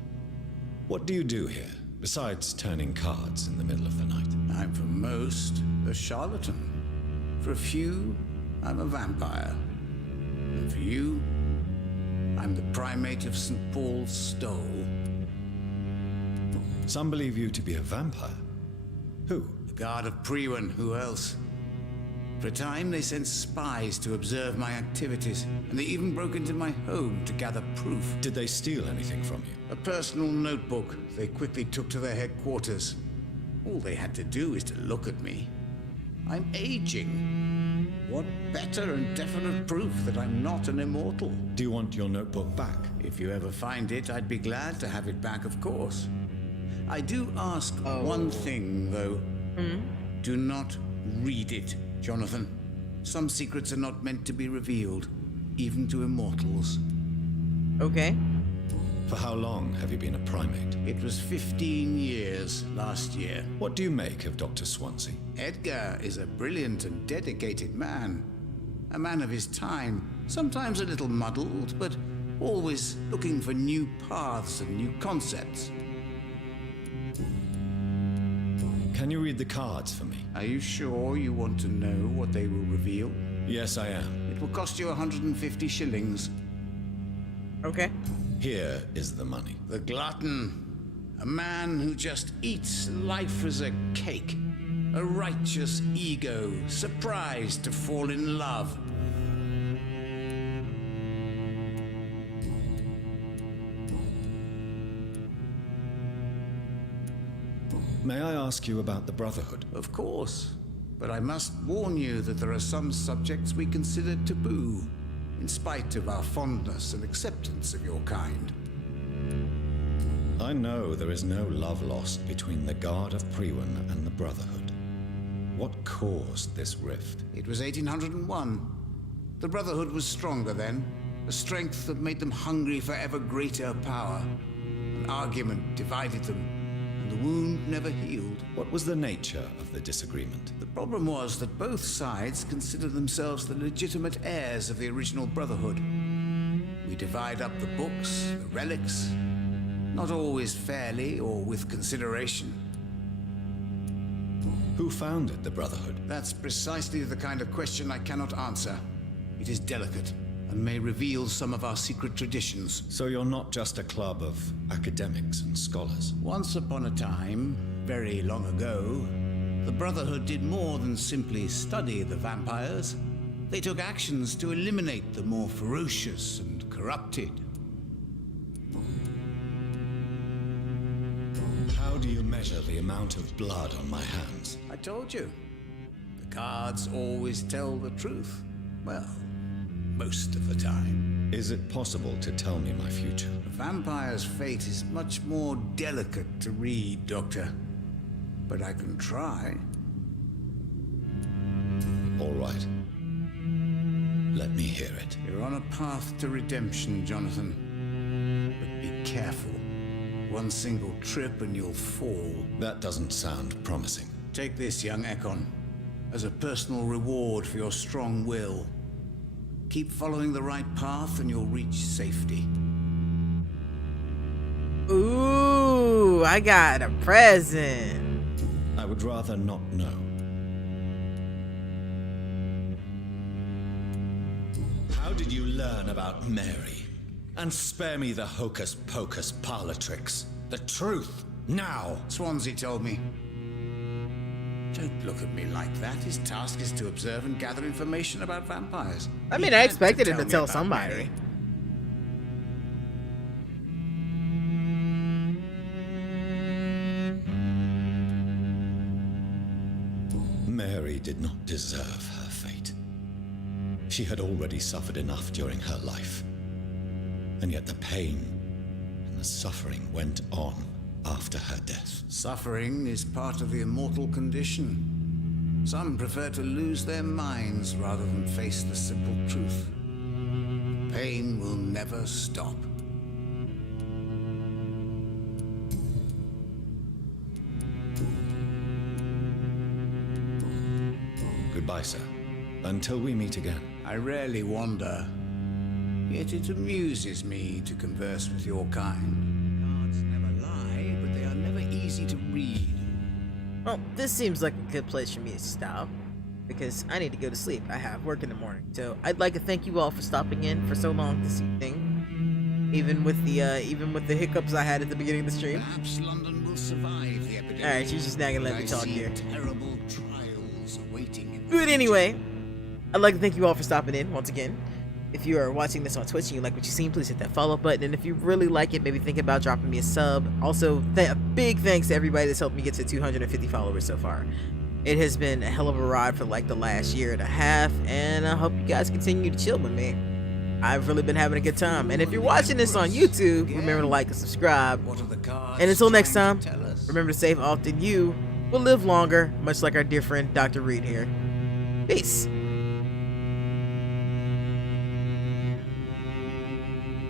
What do you do here, besides turning cards in the middle of the night? I'm for most a charlatan. For a few, I'm a vampire. And for you, I'm the primate of St. Paul's Stole. Some believe you to be a vampire. Who? The guard of Priwen. Who else? For a time, they sent spies to observe my activities, and they even broke into my home to gather proof. Did they steal anything from you? A personal notebook they quickly took to their headquarters. All they had to do is to look at me. I'm aging. What better and definite proof that I'm not an immortal? Do you want your notebook back? If you ever find it, I'd be glad to have it back, of course. I do ask one thing, though. Do not read it, Jonathan. Some secrets are not meant to be revealed, even to immortals. Okay. For how long have you been a primate? It was 15 years last year. What do you make of Dr. Swansea? Edgar is a brilliant and dedicated man. A man of his time, sometimes a little muddled, but always looking for new paths and new concepts. Can you read the cards for me? Are you sure you want to know what they will reveal? Yes, I am. It will cost you 150 shillings. Okay. Here is the money. The glutton. A man who just eats life as a cake. A righteous ego, surprised to fall in love. May I ask you about the Brotherhood? Of course. But I must warn you that there are some subjects we consider taboo, in spite of our fondness and acceptance of your kind. I know there is no love lost between the Guard of Priwen and the Brotherhood. What caused this rift? It was 1801. The Brotherhood was stronger then, a strength that made them hungry for ever greater power. An argument divided them, and the wound never healed. What was the nature of the disagreement? The problem was that both sides considered themselves the legitimate heirs of the original Brotherhood. We divide up the books, the relics, not always fairly or with consideration. Who founded the Brotherhood? That's precisely the kind of question I cannot answer. It is delicate, and may reveal some of our secret traditions. So you're not just a club of academics and scholars? Once upon a time, very long ago, the Brotherhood did more than simply study the vampires. They took actions to eliminate the more ferocious and corrupted. How do you measure the amount of blood on my hands? I told you. The cards always tell the truth. Well, most of the time. Is it possible to tell me my future? A vampire's fate is much more delicate to read, Doctor. But I can try. All right. Let me hear it. You're on a path to redemption, Jonathan. But be careful. One single trip and you'll fall. That doesn't sound promising. Take this, young Ekon, as a personal reward for your strong will. Keep following the right path and you'll reach safety. Ooh, I got a present. I would rather not know. How did you learn about Mary? And spare me the hocus-pocus parlor tricks. The truth, now! Swansea told me. Don't look at me like that. His task is to observe and gather information about vampires. I mean, I expected him to tell somebody. Mary did not deserve her fate. She had already suffered enough during her life. And yet the pain and the suffering went on after her death. Suffering is part of the immortal condition. Some prefer to lose their minds rather than face the simple truth. Pain will never stop. Goodbye, sir. Until we meet again. I rarely wander. Yet it amuses me to converse with your kind. Cards never lie, but they are never easy to read. Well, this seems like a good place for me to stop, because I need to go to sleep. I have work in the morning. So I'd like to thank you all for stopping in for so long this evening. Even with the hiccups I had at the beginning of the stream. Perhaps London will survive the epidemic. Alright, she's just not gonna let me talk here. Terrible trials awaiting. But anyway, I'd like to thank you all for stopping in once again. If you are watching this on Twitch and you like what you seen, please hit that follow button. And if you really like it, maybe think about dropping me a sub. Also, a big thanks to everybody that's helped me get to 250 followers so far. It has been a hell of a ride for like the last year and a half, and I hope you guys continue to chill with me. I've really been having a good time. And if you're watching this on YouTube, remember to like and subscribe. And until next time, remember to save often. You will live longer, much like our dear friend Dr. Reed here. Peace.